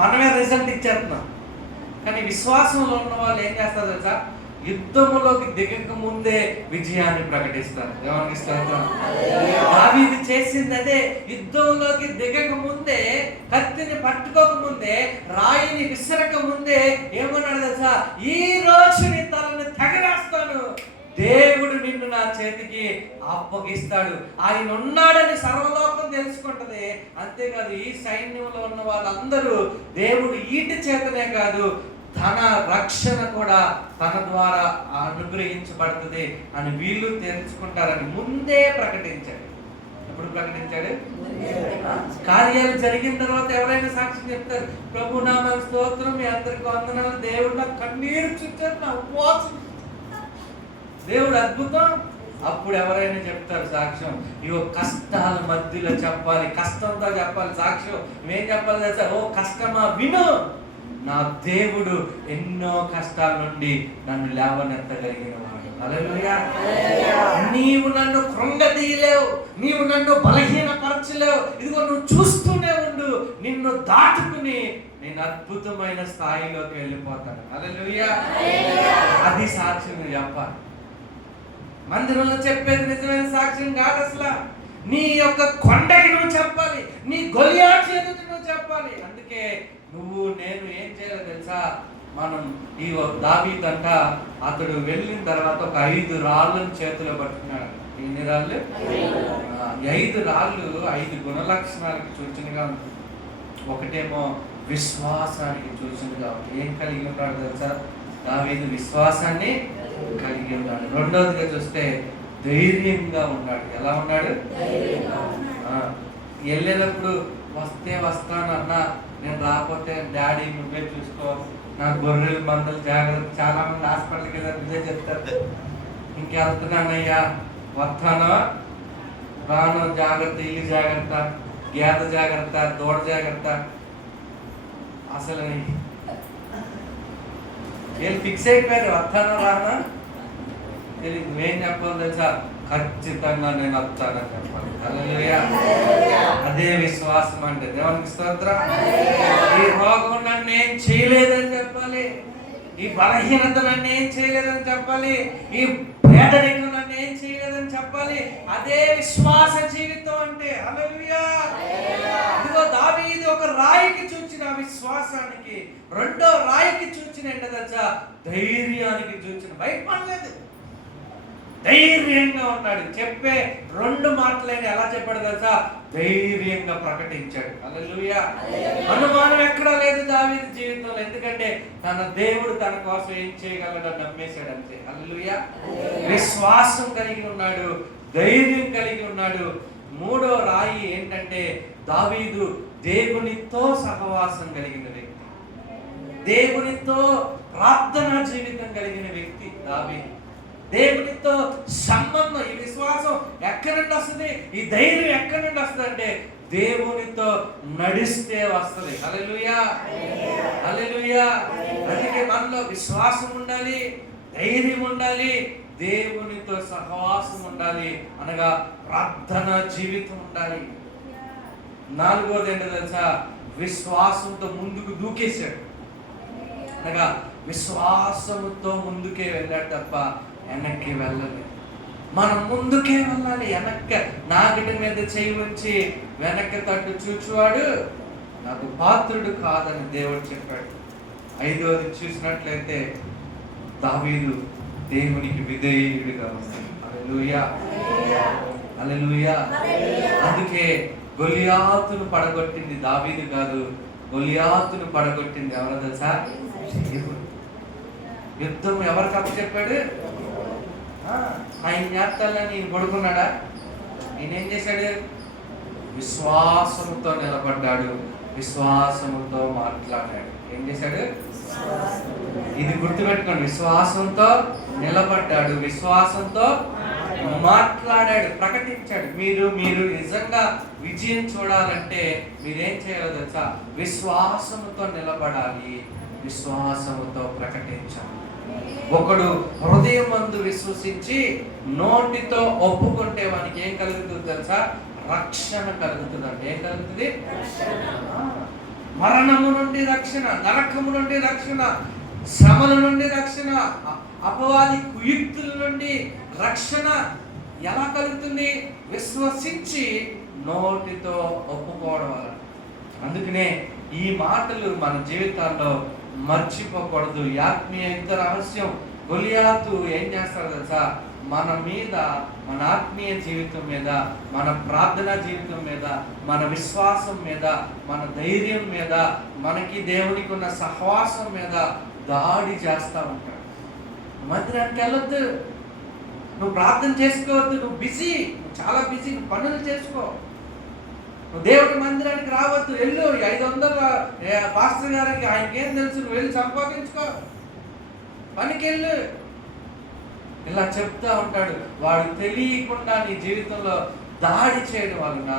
మనమే రిజల్ట్ ఇచ్చేస్తున్నాం. కానీ విశ్వాసంలో ఉన్న వాళ్ళు ఏం చేస్తారు తెలుసా? యుద్ధములోకి దిగక ముందే విజయాన్ని ప్రకటిస్తారు. దేవునికి స్తోత్రం. దావీదు చేసింది అదే. యుద్ధంలోకి దిగక ముందే, కత్తిని పట్టుకోక ముందే, రాయిని విసరక ముందే ఏమన్నాడు తెలుసా? ఈ రోజు నీ తలని తెగవేస్తాను, దేవుడు నిన్ను నా చేతికి అప్పగిస్తాడు. ఆయన ఉన్నాడని సర్వలోకం తెలుసుకుంటది. అంతేకాదు, ఈ సైన్యంలో ఉన్న వాళ్ళందరూ దేవుడు ఈటి చేతనే కాదు, తన రక్షణ కూడా తన ద్వారా అనుగ్రహించబడుతుంది అని వీళ్ళు తెలుసుకుంటారని ముందే ప్రకటించాడు. ఎప్పుడు ప్రకటించాడు? కార్యాలు జరిగిన తర్వాత ఎవరైనా సాక్ష్యం చెప్తారు, ప్రభు నామ స్తోత్రం, మీ అందరికి వందనాలు, దేవుడు నా కన్నీరు చూచారు, నా ఉపవాసం, దేవుడు అద్భుతం. అప్పుడు ఎవరైనా చెప్తారు సాక్ష్యం. ఇవో కష్టాల మధ్యలో చెప్పాలి, కష్టంతో చెప్పాలి సాక్ష్యం. నువ్వేం చెప్పాలి తెలుసా? ఓ కష్టమా విను, నా దేవుడు ఎన్నో కష్టాల నుండి నన్ను లేవనెత్తగలిగిన వాడు. హల్లెలూయా. నీవు నన్ను కృంగదీయలేవు, నీవు నన్ను బలహీనపరచలేవు, ఇదిగో నువ్వు చూస్తూనే ఉండు, నిన్ను దాటుకుని నేను అద్భుతమైన స్థాయిలోకి వెళ్ళిపోతాను. హల్లెలూయా. అది సాక్ష్యం చెప్పాలి. మందిరంలో చెప్పేది నిజమైన సాక్ష్యం కాదు అసలు. నీ యొక్క కొండకి నువ్వు చెప్పాలి, నీ గొలియాతు ఎదుట నువ్వు చెప్పాలి. అందుకే నువ్వు నేను ఏం చేయాలి తెలుసా? మనం ఈ దావీదంట అతడు వెళ్ళిన తర్వాత ఒక 5 రాళ్ళను చేతిలో పట్టుకున్నాడు. ఎన్ని రాళ్ళు? 5 రాళ్ళు 5 గుణలక్షణాలకి సూచనగా ఉంది. ఒకటేమో విశ్వాసానికి సూచనగా ఉంది. ఏం కలిగి ఉన్నాడు తెలుసా? దావీదు విశ్వాసాన్ని కలిగి ఉన్నాడు. రెండవదిగా చూస్తే ధైర్యంగా ఉన్నాడు. ఎలా ఉన్నాడు? వెళ్ళేటప్పుడు వస్తే వస్తాను అన్నా, నేను రాకపోతే డాడీ నువ్వే చూసుకో, నా గొర్రెలు మందలు జాగ్రత్త. చాలా మంది హాస్పిటల్కి వెళ్ళారు, ఇదే చెప్తారు, ఇంకెళ్తున్నానయ్యా, వస్తాను రాను, జాగ్రత్త, ఇల్లు జాగ్రత్త, గేద జాగ్రత్త, దూడ జాగ్రత్త. అసలు వీళ్ళు ఫిక్స్ అయిపోయారు, వస్తాను రానా తెలియదు. నువ్వేం చెప్పాలి తెలుసా? ఖచ్చితంగా నేను వస్తానని చెప్పాలి. హల్లెలూయా. అదే విశ్వాసం అంటే. దేవునికి స్తోత్రం. ఈ రోగం నన్ను ఏం చేయలేదని చెప్పాలి, ఈ బలహీనత నన్ను ఏం చేయలేదని చెప్పాలి, ఈ పేదరికం నన్ను ఏం చేయలేదని చెప్పాలి. అదే విశ్వాస జీవితం అంటే. హల్లెలూయా. ఇదిగో దావీదు ఒక రాయికి చూచిన విశ్వాసానికి, రెండో రాయికి చూచిన ఏంటో తెలుసా? ధైర్యానికి చూచిన. భయపడలేదు, ధైర్యంగా ఉన్నాడు. చెప్పే 2 మాటలైన ఎలా చెప్పాడు తెలుసా? ధైర్యంగా ప్రకటించాడు. హల్లెలూయా. అనుమానం ఎక్కడా లేదు దావీదు జీవితంలో, ఎందుకంటే తన దేవుడు తన కోసం ఏం చేయగలడని నమ్మేశాడు అంతే. హల్లెలూయా. విశ్వాసం కలిగి ఉన్నాడు, ధైర్యం కలిగి ఉన్నాడు. మూడో రాయి ఏంటంటే దావీదు దేవునితో సహవాసం కలిగిన వ్యక్తి, దేవునితో ప్రార్థనా జీవితం కలిగిన వ్యక్తి దావీదు. దేవునితో సంబంధం. ఈ విశ్వాసం ఎక్కడి నుండి వస్తుంది, ఈ ధైర్యం ఎక్కడి నుండి వస్తుంది అంటే దేవునితో నడిస్తే వస్తుంది. హల్లెలూయా. హల్లెలూయా. అందుకే మనలో విశ్వాసం ఉండాలి, ధైర్యం ఉండాలి, దేవునితో సహవాసం ఉండాలి, అనగా ప్రార్థన జీవితం ఉండాలి. 4వది ఏంటో తెలుసా? విశ్వాసంతో ముందుకు దూకేశాడు, అనగా విశ్వాసంతో ముందుకే వెళ్ళాడు తప్ప వెనక్కి వెళ్ళలేదు. మనం ముందుకే వెళ్ళాలి. వెనక్కి నాగటి మీద చేయి ఉంచి వెనక్కి తట్టు చూచువాడు నాకు పాత్రుడు కాదని దేవుడు చెప్పాడు. 5వది చూసినట్లయితే దావీదు దేవునికి విధేయుడిగా ఉన్నాడు. హల్లెలూయా. హల్లెలూయా. అందుకే గొలియాతును పడగొట్టింది దావీదు కాదు, గొలియాతును పడగొట్టింది ఎవరో తెలుసా? దేవుడు. యుద్ధం ఎవరికి అప్పచెప్పాడు? ఆయన జ్ఞాపకాలని ఈయన పడుకున్నాడా? ఈయన ఏం చేశాడు? విశ్వాసముతో నిలబడ్డాడు, విశ్వాసముతో మాట్లాడాడు. ఏం చేశాడు? ఇది గుర్తుపెట్టుకోండి, విశ్వాసంతో నిలబడ్డాడు, విశ్వాసంతో మాట్లాడాడు, ప్రకటించాడు. మీరు నిజంగా విజయం చూడాలంటే మీరేం చేయాలో తెలుసా? విశ్వాసముతో నిలబడాలి, విశ్వాసముతో ప్రకటించాలి. ఒకడు హృదయమందు విశ్వసించి నోటితో ఒప్పుకుంటే వానికి ఏం కలుగుతుంది తెలుసా? రక్షణ కలుగుతుందండి. ఏం కలుగుతుంది? మరణము నుండి రక్షణ, నరకము నుండి రక్షణ, శ్రమల నుండి రక్షణ, అపవాది కుయుక్తుల నుండి రక్షణ. ఎలా కలుగుతుంది? విశ్వసించి నోటితో ఒప్పుకోవడం వల్ల. అందుకనే ఈ మాటలు మన జీవితాల్లో మర్చిపోకూడదు. ఆత్మీయ ఇంత రహస్యం. గొలియాతు ఏం చేస్తాడు తెలుసా? మన మీద, మన ఆత్మీయ జీవితం మీద, మన ప్రార్థనా జీవితం మీద, మన విశ్వాసం మీద, మన ధైర్యం మీద, మనకి దేవునికి ఉన్న సహవాసం మీద దాడి చేస్తూ ఉంటాడు. మందిరానికి వెళ్ళొద్దు, నువ్వు ప్రార్థన చేసుకోవద్దు, నువ్వు బిజీ, నువ్వు చాలా బిజీ, నువ్వు పనులు చేసుకో. నువ్వు దేవుడి మందిరానికి రావద్దు, వెళ్ళు 500 పాస్టర్ గారికి ఆయనకేం తెలుసు, నువ్వు వెళ్ళి సంపాదించుకో, పనికి వెళ్ళు. ఇలా చెప్తా ఉంటాడు. వాడు తెలియకుండా నీ జీవితంలో దాడి చేయడం వలన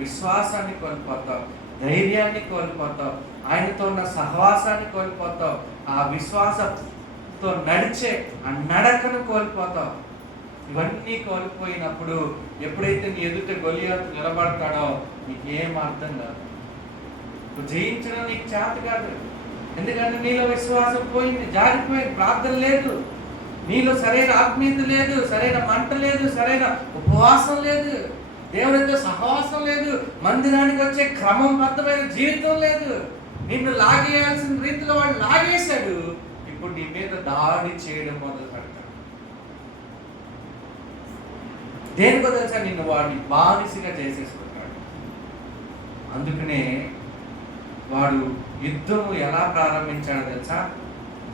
విశ్వాసాన్ని కోల్పోతావు, ధైర్యాన్ని కోల్పోతావు, ఆయనతో ఉన్న సహవాసాన్ని కోల్పోతావు, ఆ విశ్వాసంతో నడిచే ఆ నడకను కోల్పోతావు. ఇవన్నీ కోల్పోయినప్పుడు ఎప్పుడైతే నీ ఎదుట గొలియాతు నిలబడతాడో నీకేం అర్థం కాదు. నువ్వు జయించడం నీకు చేత కాదు. ఎందుకంటే నీలో విశ్వాసం పోయింది, జారిపోయింది, ప్రార్థన లేదు, నీలో సరైన ఆత్మీయత లేదు, సరైన మంట లేదు, సరైన ఉపవాసం లేదు, దేవుడితో సహవాసం లేదు, మందిరానికి వచ్చే క్రమబద్ధమైన జీవితం లేదు. నిన్ను లాగేయాల్సిన రీతిలో వాడు లాగేశాడు. ఇప్పుడు నీ మీద దాడి చేయడం మొదలు పెడతాడు. దేనికో తెలుసా? నిన్ను వాడిని బానిసగా చేసేసుకుంటాడు. అందుకనే వాడు యుద్ధము ఎలా ప్రారంభించాడో తెలుసా?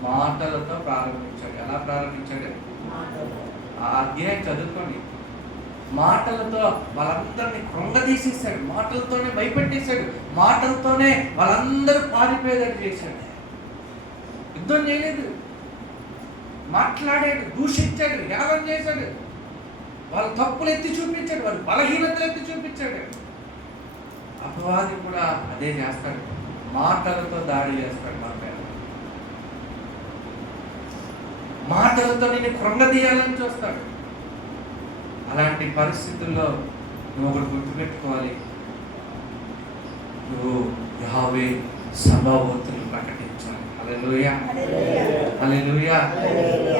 మాటలతో ప్రారంభించాడు. ఎలా ప్రారంభించాడు? ఆ అధ్యాయం చదువుకోండి. మాటలతో వాళ్ళందరినీ కృంగదీసేశాడు, మాటలతోనే భయపెట్టేశాడు, మాటలతోనే వాళ్ళందరూ పారిపోయేటట్టు చేశాడు. యుద్ధం చేయలేదు, మాట్లాడాడు, దూషించాడు, యాగం చేశాడు, వాళ్ళ తప్పులు ఎత్తి చూపించాడు, వాళ్ళ బలహీనతలు ఎత్తి చూపించాడు. అపవాది కూడా అదే చేస్తాడు, మాటలతో దాడి చేస్తాడు. మన మీద మాటలతో నిన్ను కృంగదీయాలని చూస్తాడు. అలాంటి పరిస్థితుల్లో నువ్వు ఒకటి గుర్తుపెట్టుకోవాలి, నువ్వు యెహోవా సబావోతును ప్రకటించాలి. హల్లెలూయా, హల్లెలూయా.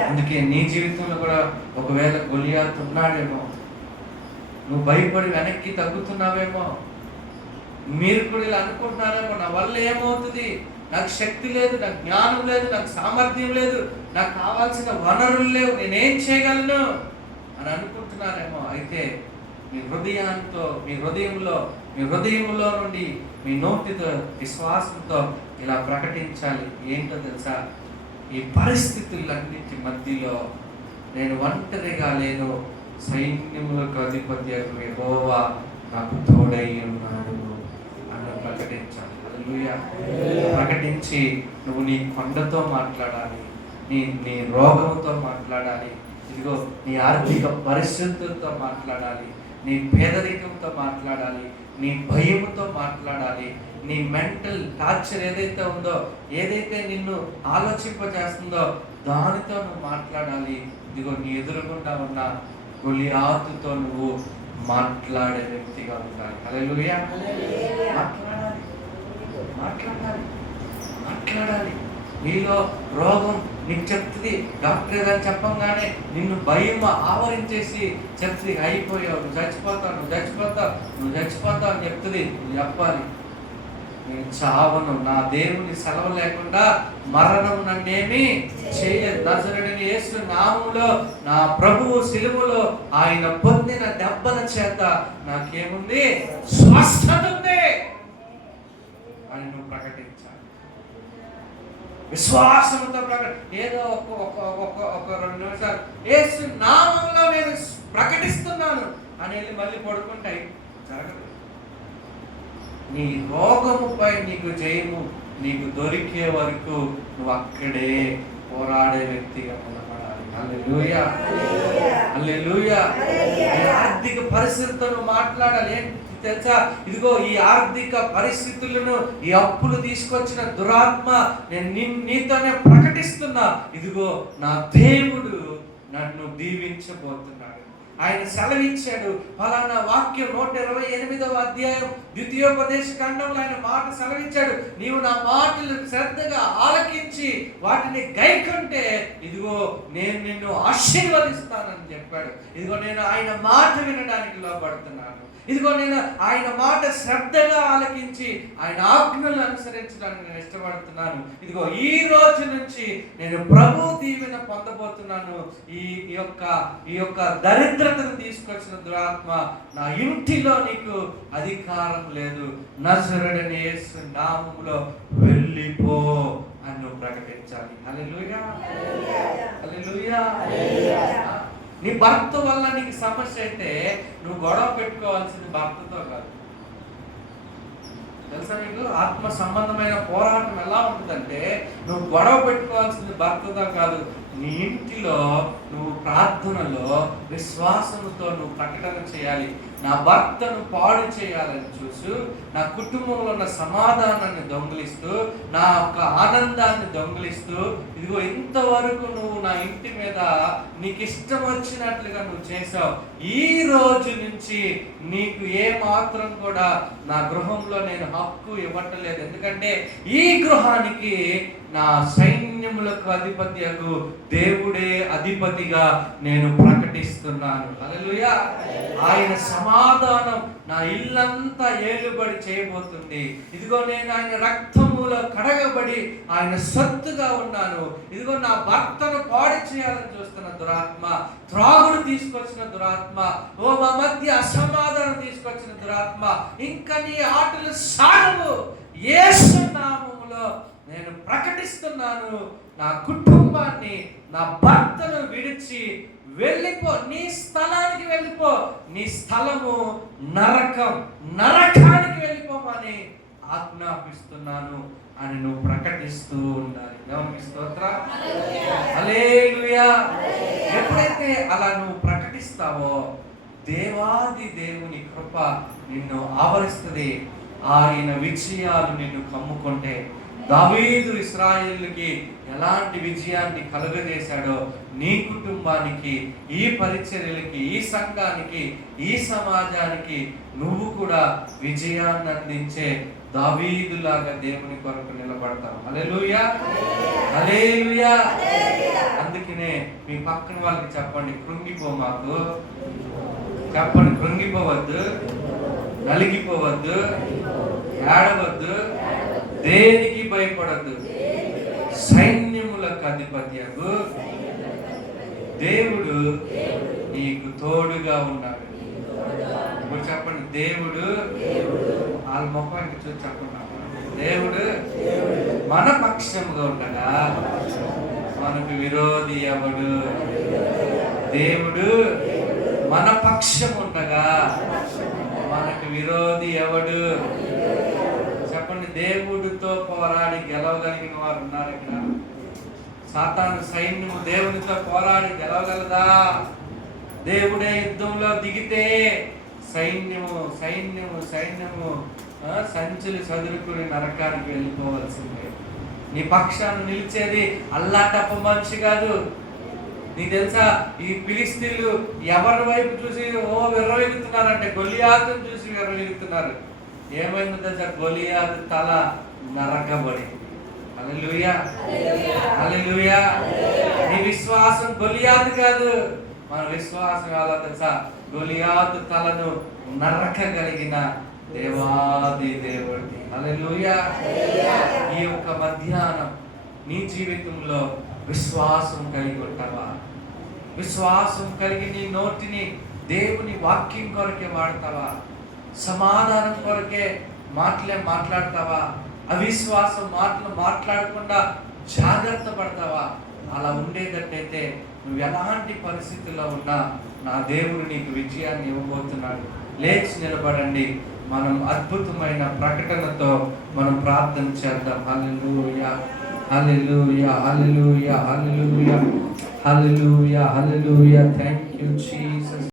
అందుకే నీ జీవితంలో కూడా ఒకవేళ గొలియాతు ఉన్నాడేమో, నువ్వు భయపడి వెనక్కి తగ్గుతున్నావేమో, మీరు కూడా ఇలా అనుకుంటున్నారేమో, నా వల్ల ఏమవుతుంది, నాకు శక్తి లేదు, నాకు జ్ఞానం లేదు, నాకు సామర్థ్యం లేదు, నాకు కావాల్సిన వనరులు లేవు, నేనేం చేయగలను అని అనుకుంటున్నారేమో. అయితే మీ హృదయంతో, మీ హృదయంలో నుండి మీ నోటితో విశ్వాసంతో ఇలా ప్రకటించాలి. ఏంటో తెలుసా? ఈ పరిస్థితులన్నిటి మధ్యలో నేను ఒంటరిగా లేను, సైన్యములకు అధిపతి యెహోవా నాకు తోడై ఉన్నాడు అని ప్రకటించాలి. హల్లెలూయా. ప్రకటించి నువ్వు నీ కొండతో మాట్లాడాలి, నీ రోగంతో మాట్లాడాలి, ఇదిగో నీ ఆర్థిక పరిస్థితులతో మాట్లాడాలి, నీ పేదరికంతో మాట్లాడాలి, నీ భయముతో మాట్లాడాలి, నీ మెంటల్ టార్చర్ ఏదైతే ఉందో, ఏదైతే నిన్ను ఆలోచింపజేస్తుందో దానితో నువ్వు మాట్లాడాలి. ఇదిగో నీ ఎదురుగుండా ఉన్న గొలియాతుతో నువ్వు మాట్లాడే వ్యక్తిగా ఉండాలి. హల్లెలూయా. మాట్లాడాలి, మాట్లాడాలి, మాట్లాడాలి. నీలో రోగం నీకు చెప్తుంది, డాక్టర్ ఏదని చెప్పంగానే నిన్ను భయం ఆవరించేసి చెప్తుంది, అయిపోయావు, నువ్వు చచ్చిపోతావు, నువ్వు చచ్చిపోతావు, నువ్వు చచ్చిపోతావు అని చెప్తుంది. నువ్వు చెప్పాలి, నేను చావను, నా దేవుని సెలవు లేకుండా మరణం నన్నేమి చేయదు. నజరేయుడైన యేసు నామములో, నా ప్రభువు సిలువలో ఆయన పొందిన దెబ్బల చేత నాకేముంది, స్వస్థత ఉంది అని నువ్వు ప్రకటించాలి. విశ్వాసంతో ఏదో ఒక 2 నిమిషాలు యేసు నామములో నేను ప్రకటిస్తున్నాను అని వెళ్ళి మళ్ళీ పడుకుంటాయి జరగదు. నీ రోగముపై నీకు జయము నీకు దొరికే వరకు నువ్వు అక్కడే పోరాడే వ్యక్తిగా నిలబడాలి. హల్లెలూయా, హల్లెలూయా. ఈ ఆర్థిక పరిస్థితులను మాట్లాడాలి. ఏంటి తెలుసా? ఇదిగో ఈ ఆర్థిక పరిస్థితులను, ఈ అప్పులు తీసుకొచ్చిన దురాత్మ నేను నీతోనే ప్రకటిస్తున్నా. ఇదిగో నా దేవుడు నన్ను దీవించబోతున్నాడు. ఆయన సెలవిచ్చాడు. ఫలానా వాక్యం 128వ అధ్యాయం ద్వితీయోపదేశ ఖండంలో ఆయన మాట సెలవిచ్చాడు. నీవు నా మాటలు శ్రద్ధగా ఆలకించి వాటిని గైకొంటే ఇదిగో నేను నిన్ను ఆశీర్వదిస్తానని చెప్పాడు. ఇదిగో నేను ఆయన మాట వినడానికి లోబడుతున్నాను. ఇదిగో నేను ఆయన మాట శ్రద్ధగా ఆలకించి ఆయన ఆజ్ఞలు అనుసరించడానికి నేను ఇష్టపడుతున్నాను. ఇదిగో ఈ రోజు నుంచి నేను ప్రభు దీవెన పొందబోతున్నాను. ఈ యొక్క దరిద్రతను తీసుకొచ్చిన దురాత్మ నా ఇంటిలో నీకు అధికారం లేదు. నజరుడైన యేసు నామములో వెళ్ళిపో అని నువ్వు ప్రకటించాలి. హల్లెలూయా, హల్లెలూయా. నీ భర్త వల్ల నీకు సమస్య అయితే నువ్వు గొడవ పెట్టుకోవాల్సింది భర్తతో కాదు. తెలుసా నీకు? ఆత్మ సంబంధమైన పోరాటం ఎలా ఉంటుందంటే నువ్వు గొడవ పెట్టుకోవాల్సింది భర్తతో కాదు. నీ ఇంటిలో నువ్వు ప్రార్థనలో విశ్వాసంతో నువ్వు ప్రకటన చేయాలి. నా భర్తను పాడు చేయాలని చూసు, నా కుటుంబంలో ఉన్న సమాధానాన్ని దొంగిలిస్తూ, నా యొక్క ఆనందాన్ని దొంగిలిస్తూ, ఇదిగో ఇంతవరకు నువ్వు నా ఇంటి మీద నీకు ఇష్టం వచ్చినట్లుగా నువ్వు చేసావు. ఈ రోజు నుంచి నీకు ఏ మాత్రం కూడా నా గృహంలో నేను హక్కు ఇవ్వట్లేదు. ఎందుకంటే ఈ గృహానికి నా సైన్యములకు అధిపతియగు దేవుడే అధిపతిగా నేను ప్రకటిస్తున్నాను. హల్లెలూయా. ఆయన సమాధానం నా ఇల్లంతా ఏలుబడి చేయబోతుంది. ఇదిగో నేను ఆయన రక్తములో కడగబడి ఆయన సొత్తుగా ఉన్నాను. ఇదిగో నా భర్తను పాడు చేయాలని చూస్తున్న దురాత్మ, త్రాగుడు తీసుకొచ్చిన దురాత్మ, మా మధ్య అసమాధానం తీసుకొచ్చిన దురాత్మ, ఇంకా నీ ఆటలు సాగవు. యేసు నామములో నేను ప్రకటిస్తున్నాను. నా కుటుంబాన్ని, నా భర్తను విడిచి వెళ్ళిపో, నీ స్థలానికి వెళ్ళిపో. నీ స్థలము నరకం, నరకానికి వెళ్ళిపోమని ఆజ్ఞాపిస్తున్నాను అని నువ్వు ప్రకటిస్తూ ఉండాలి. దేవునికి స్తోత్రం, హల్లెలూయా. ఎప్పుడైతే అలా నువ్వు ప్రకటిస్తావో దేవాది దేవుని కృప నిన్ను ఆవరిస్తుంది. ఆయన విజయాలు నిన్ను కమ్ముకుంటే దావీదు ఇశ్రాయేలుకి ఎలాంటి విజయాన్ని కలుగజేశాడో నీ కుటుంబానికి, ఈ పరిచర్యలకి, ఈ సంఘానికి, ఈ సమాజానికి నువ్వు కూడా విజయాన్ని అందించే దావీదులాగా దేవుని కొరకు నిలబడతావు. హల్లెలూయా, హల్లెలూయా. అందుకనే మీ పక్కన వాళ్ళకి చెప్పండి, కృంగిపో మాకు చెప్పండి. కృంగిపోవద్దు, నలిగిపోవద్దు, ఏడవద్దు, దేనికి భయపడద్దు. సైన్యములకు అధిపత్యకు దేవుడు నీకు తోడుగా ఉన్నాడు. ఇప్పుడు చెప్పండి, దేవుడు వాళ్ళ ముఖానికి చూసి చెప్పండి, దేవుడు మన పక్షముగా ఉండగా మనకు విరోధి ఎవడు? దేవుడు మన పక్షం ఉండగా మనకు విరోధి ఎవడు? చెప్పండి. దేవుడితో పోరాడి గెలవగలిగిన వారు ఉన్నారు ఇక్కడ? సాతాను సైన్యము దేవునితో పోరాడి గెలవగలదా? దేవుడే యుద్ధంలో దిగితే సైన్యము సైన్యము సైన్యము సంచులు చదువుకుని నరకానికి వెళ్ళిపోవలసిందే. నీ పక్షాన్ని నిలిచేది అల్లాటప్ప మనిషి కాదు. నీకు తెలుసా, ఈ ఫిలిస్తీన్లు ఎవరి వైపు చూసి విర్రవీగుతున్నారంటే గొలియాతును చూసి విర్రవీగుతున్నారు. ఏమైందో తెలుసా? గొలియాతు తల నరకబడింది. హల్లెలూయా, హల్లెలూయా. నీ విశ్వాసం గొలియాతు కాదు, మన విశ్వాసం ఎలా తెలుసా? గొలియాతు తలను నరకగలిగిన దేవాది దేవుడిని. హల్లెలూయా. ఈ యొక్క మధ్యాహ్నం నీ జీవితంలో విశ్వాసం కలిగి ఉంటావా? విశ్వాసం కలిగి నీ నోటిని దేవుని వాక్యం కొరకే వాడతావా? సమాధానం కొరకే మాట్లాడతావా? అవిశ్వాసం మాటలు మాట్లాడకుండా జాగ్రత్త పడతావా? అలా ఉండేటట్టయితే నువ్వు ఎలాంటి పరిస్థితుల్లో ఉన్నా నా దేవుడు నీకు విజయాన్ని ఇవ్వబోతున్నాడు. లేచి నిలబడండి. మనం అద్భుతమైన ప్రకటనతో మనం ప్రార్థన చేద్దాం. Hallelujah, hallelujah, hallelujah, hallelujah, hallelujah, hallelujah. Thank you Jesus.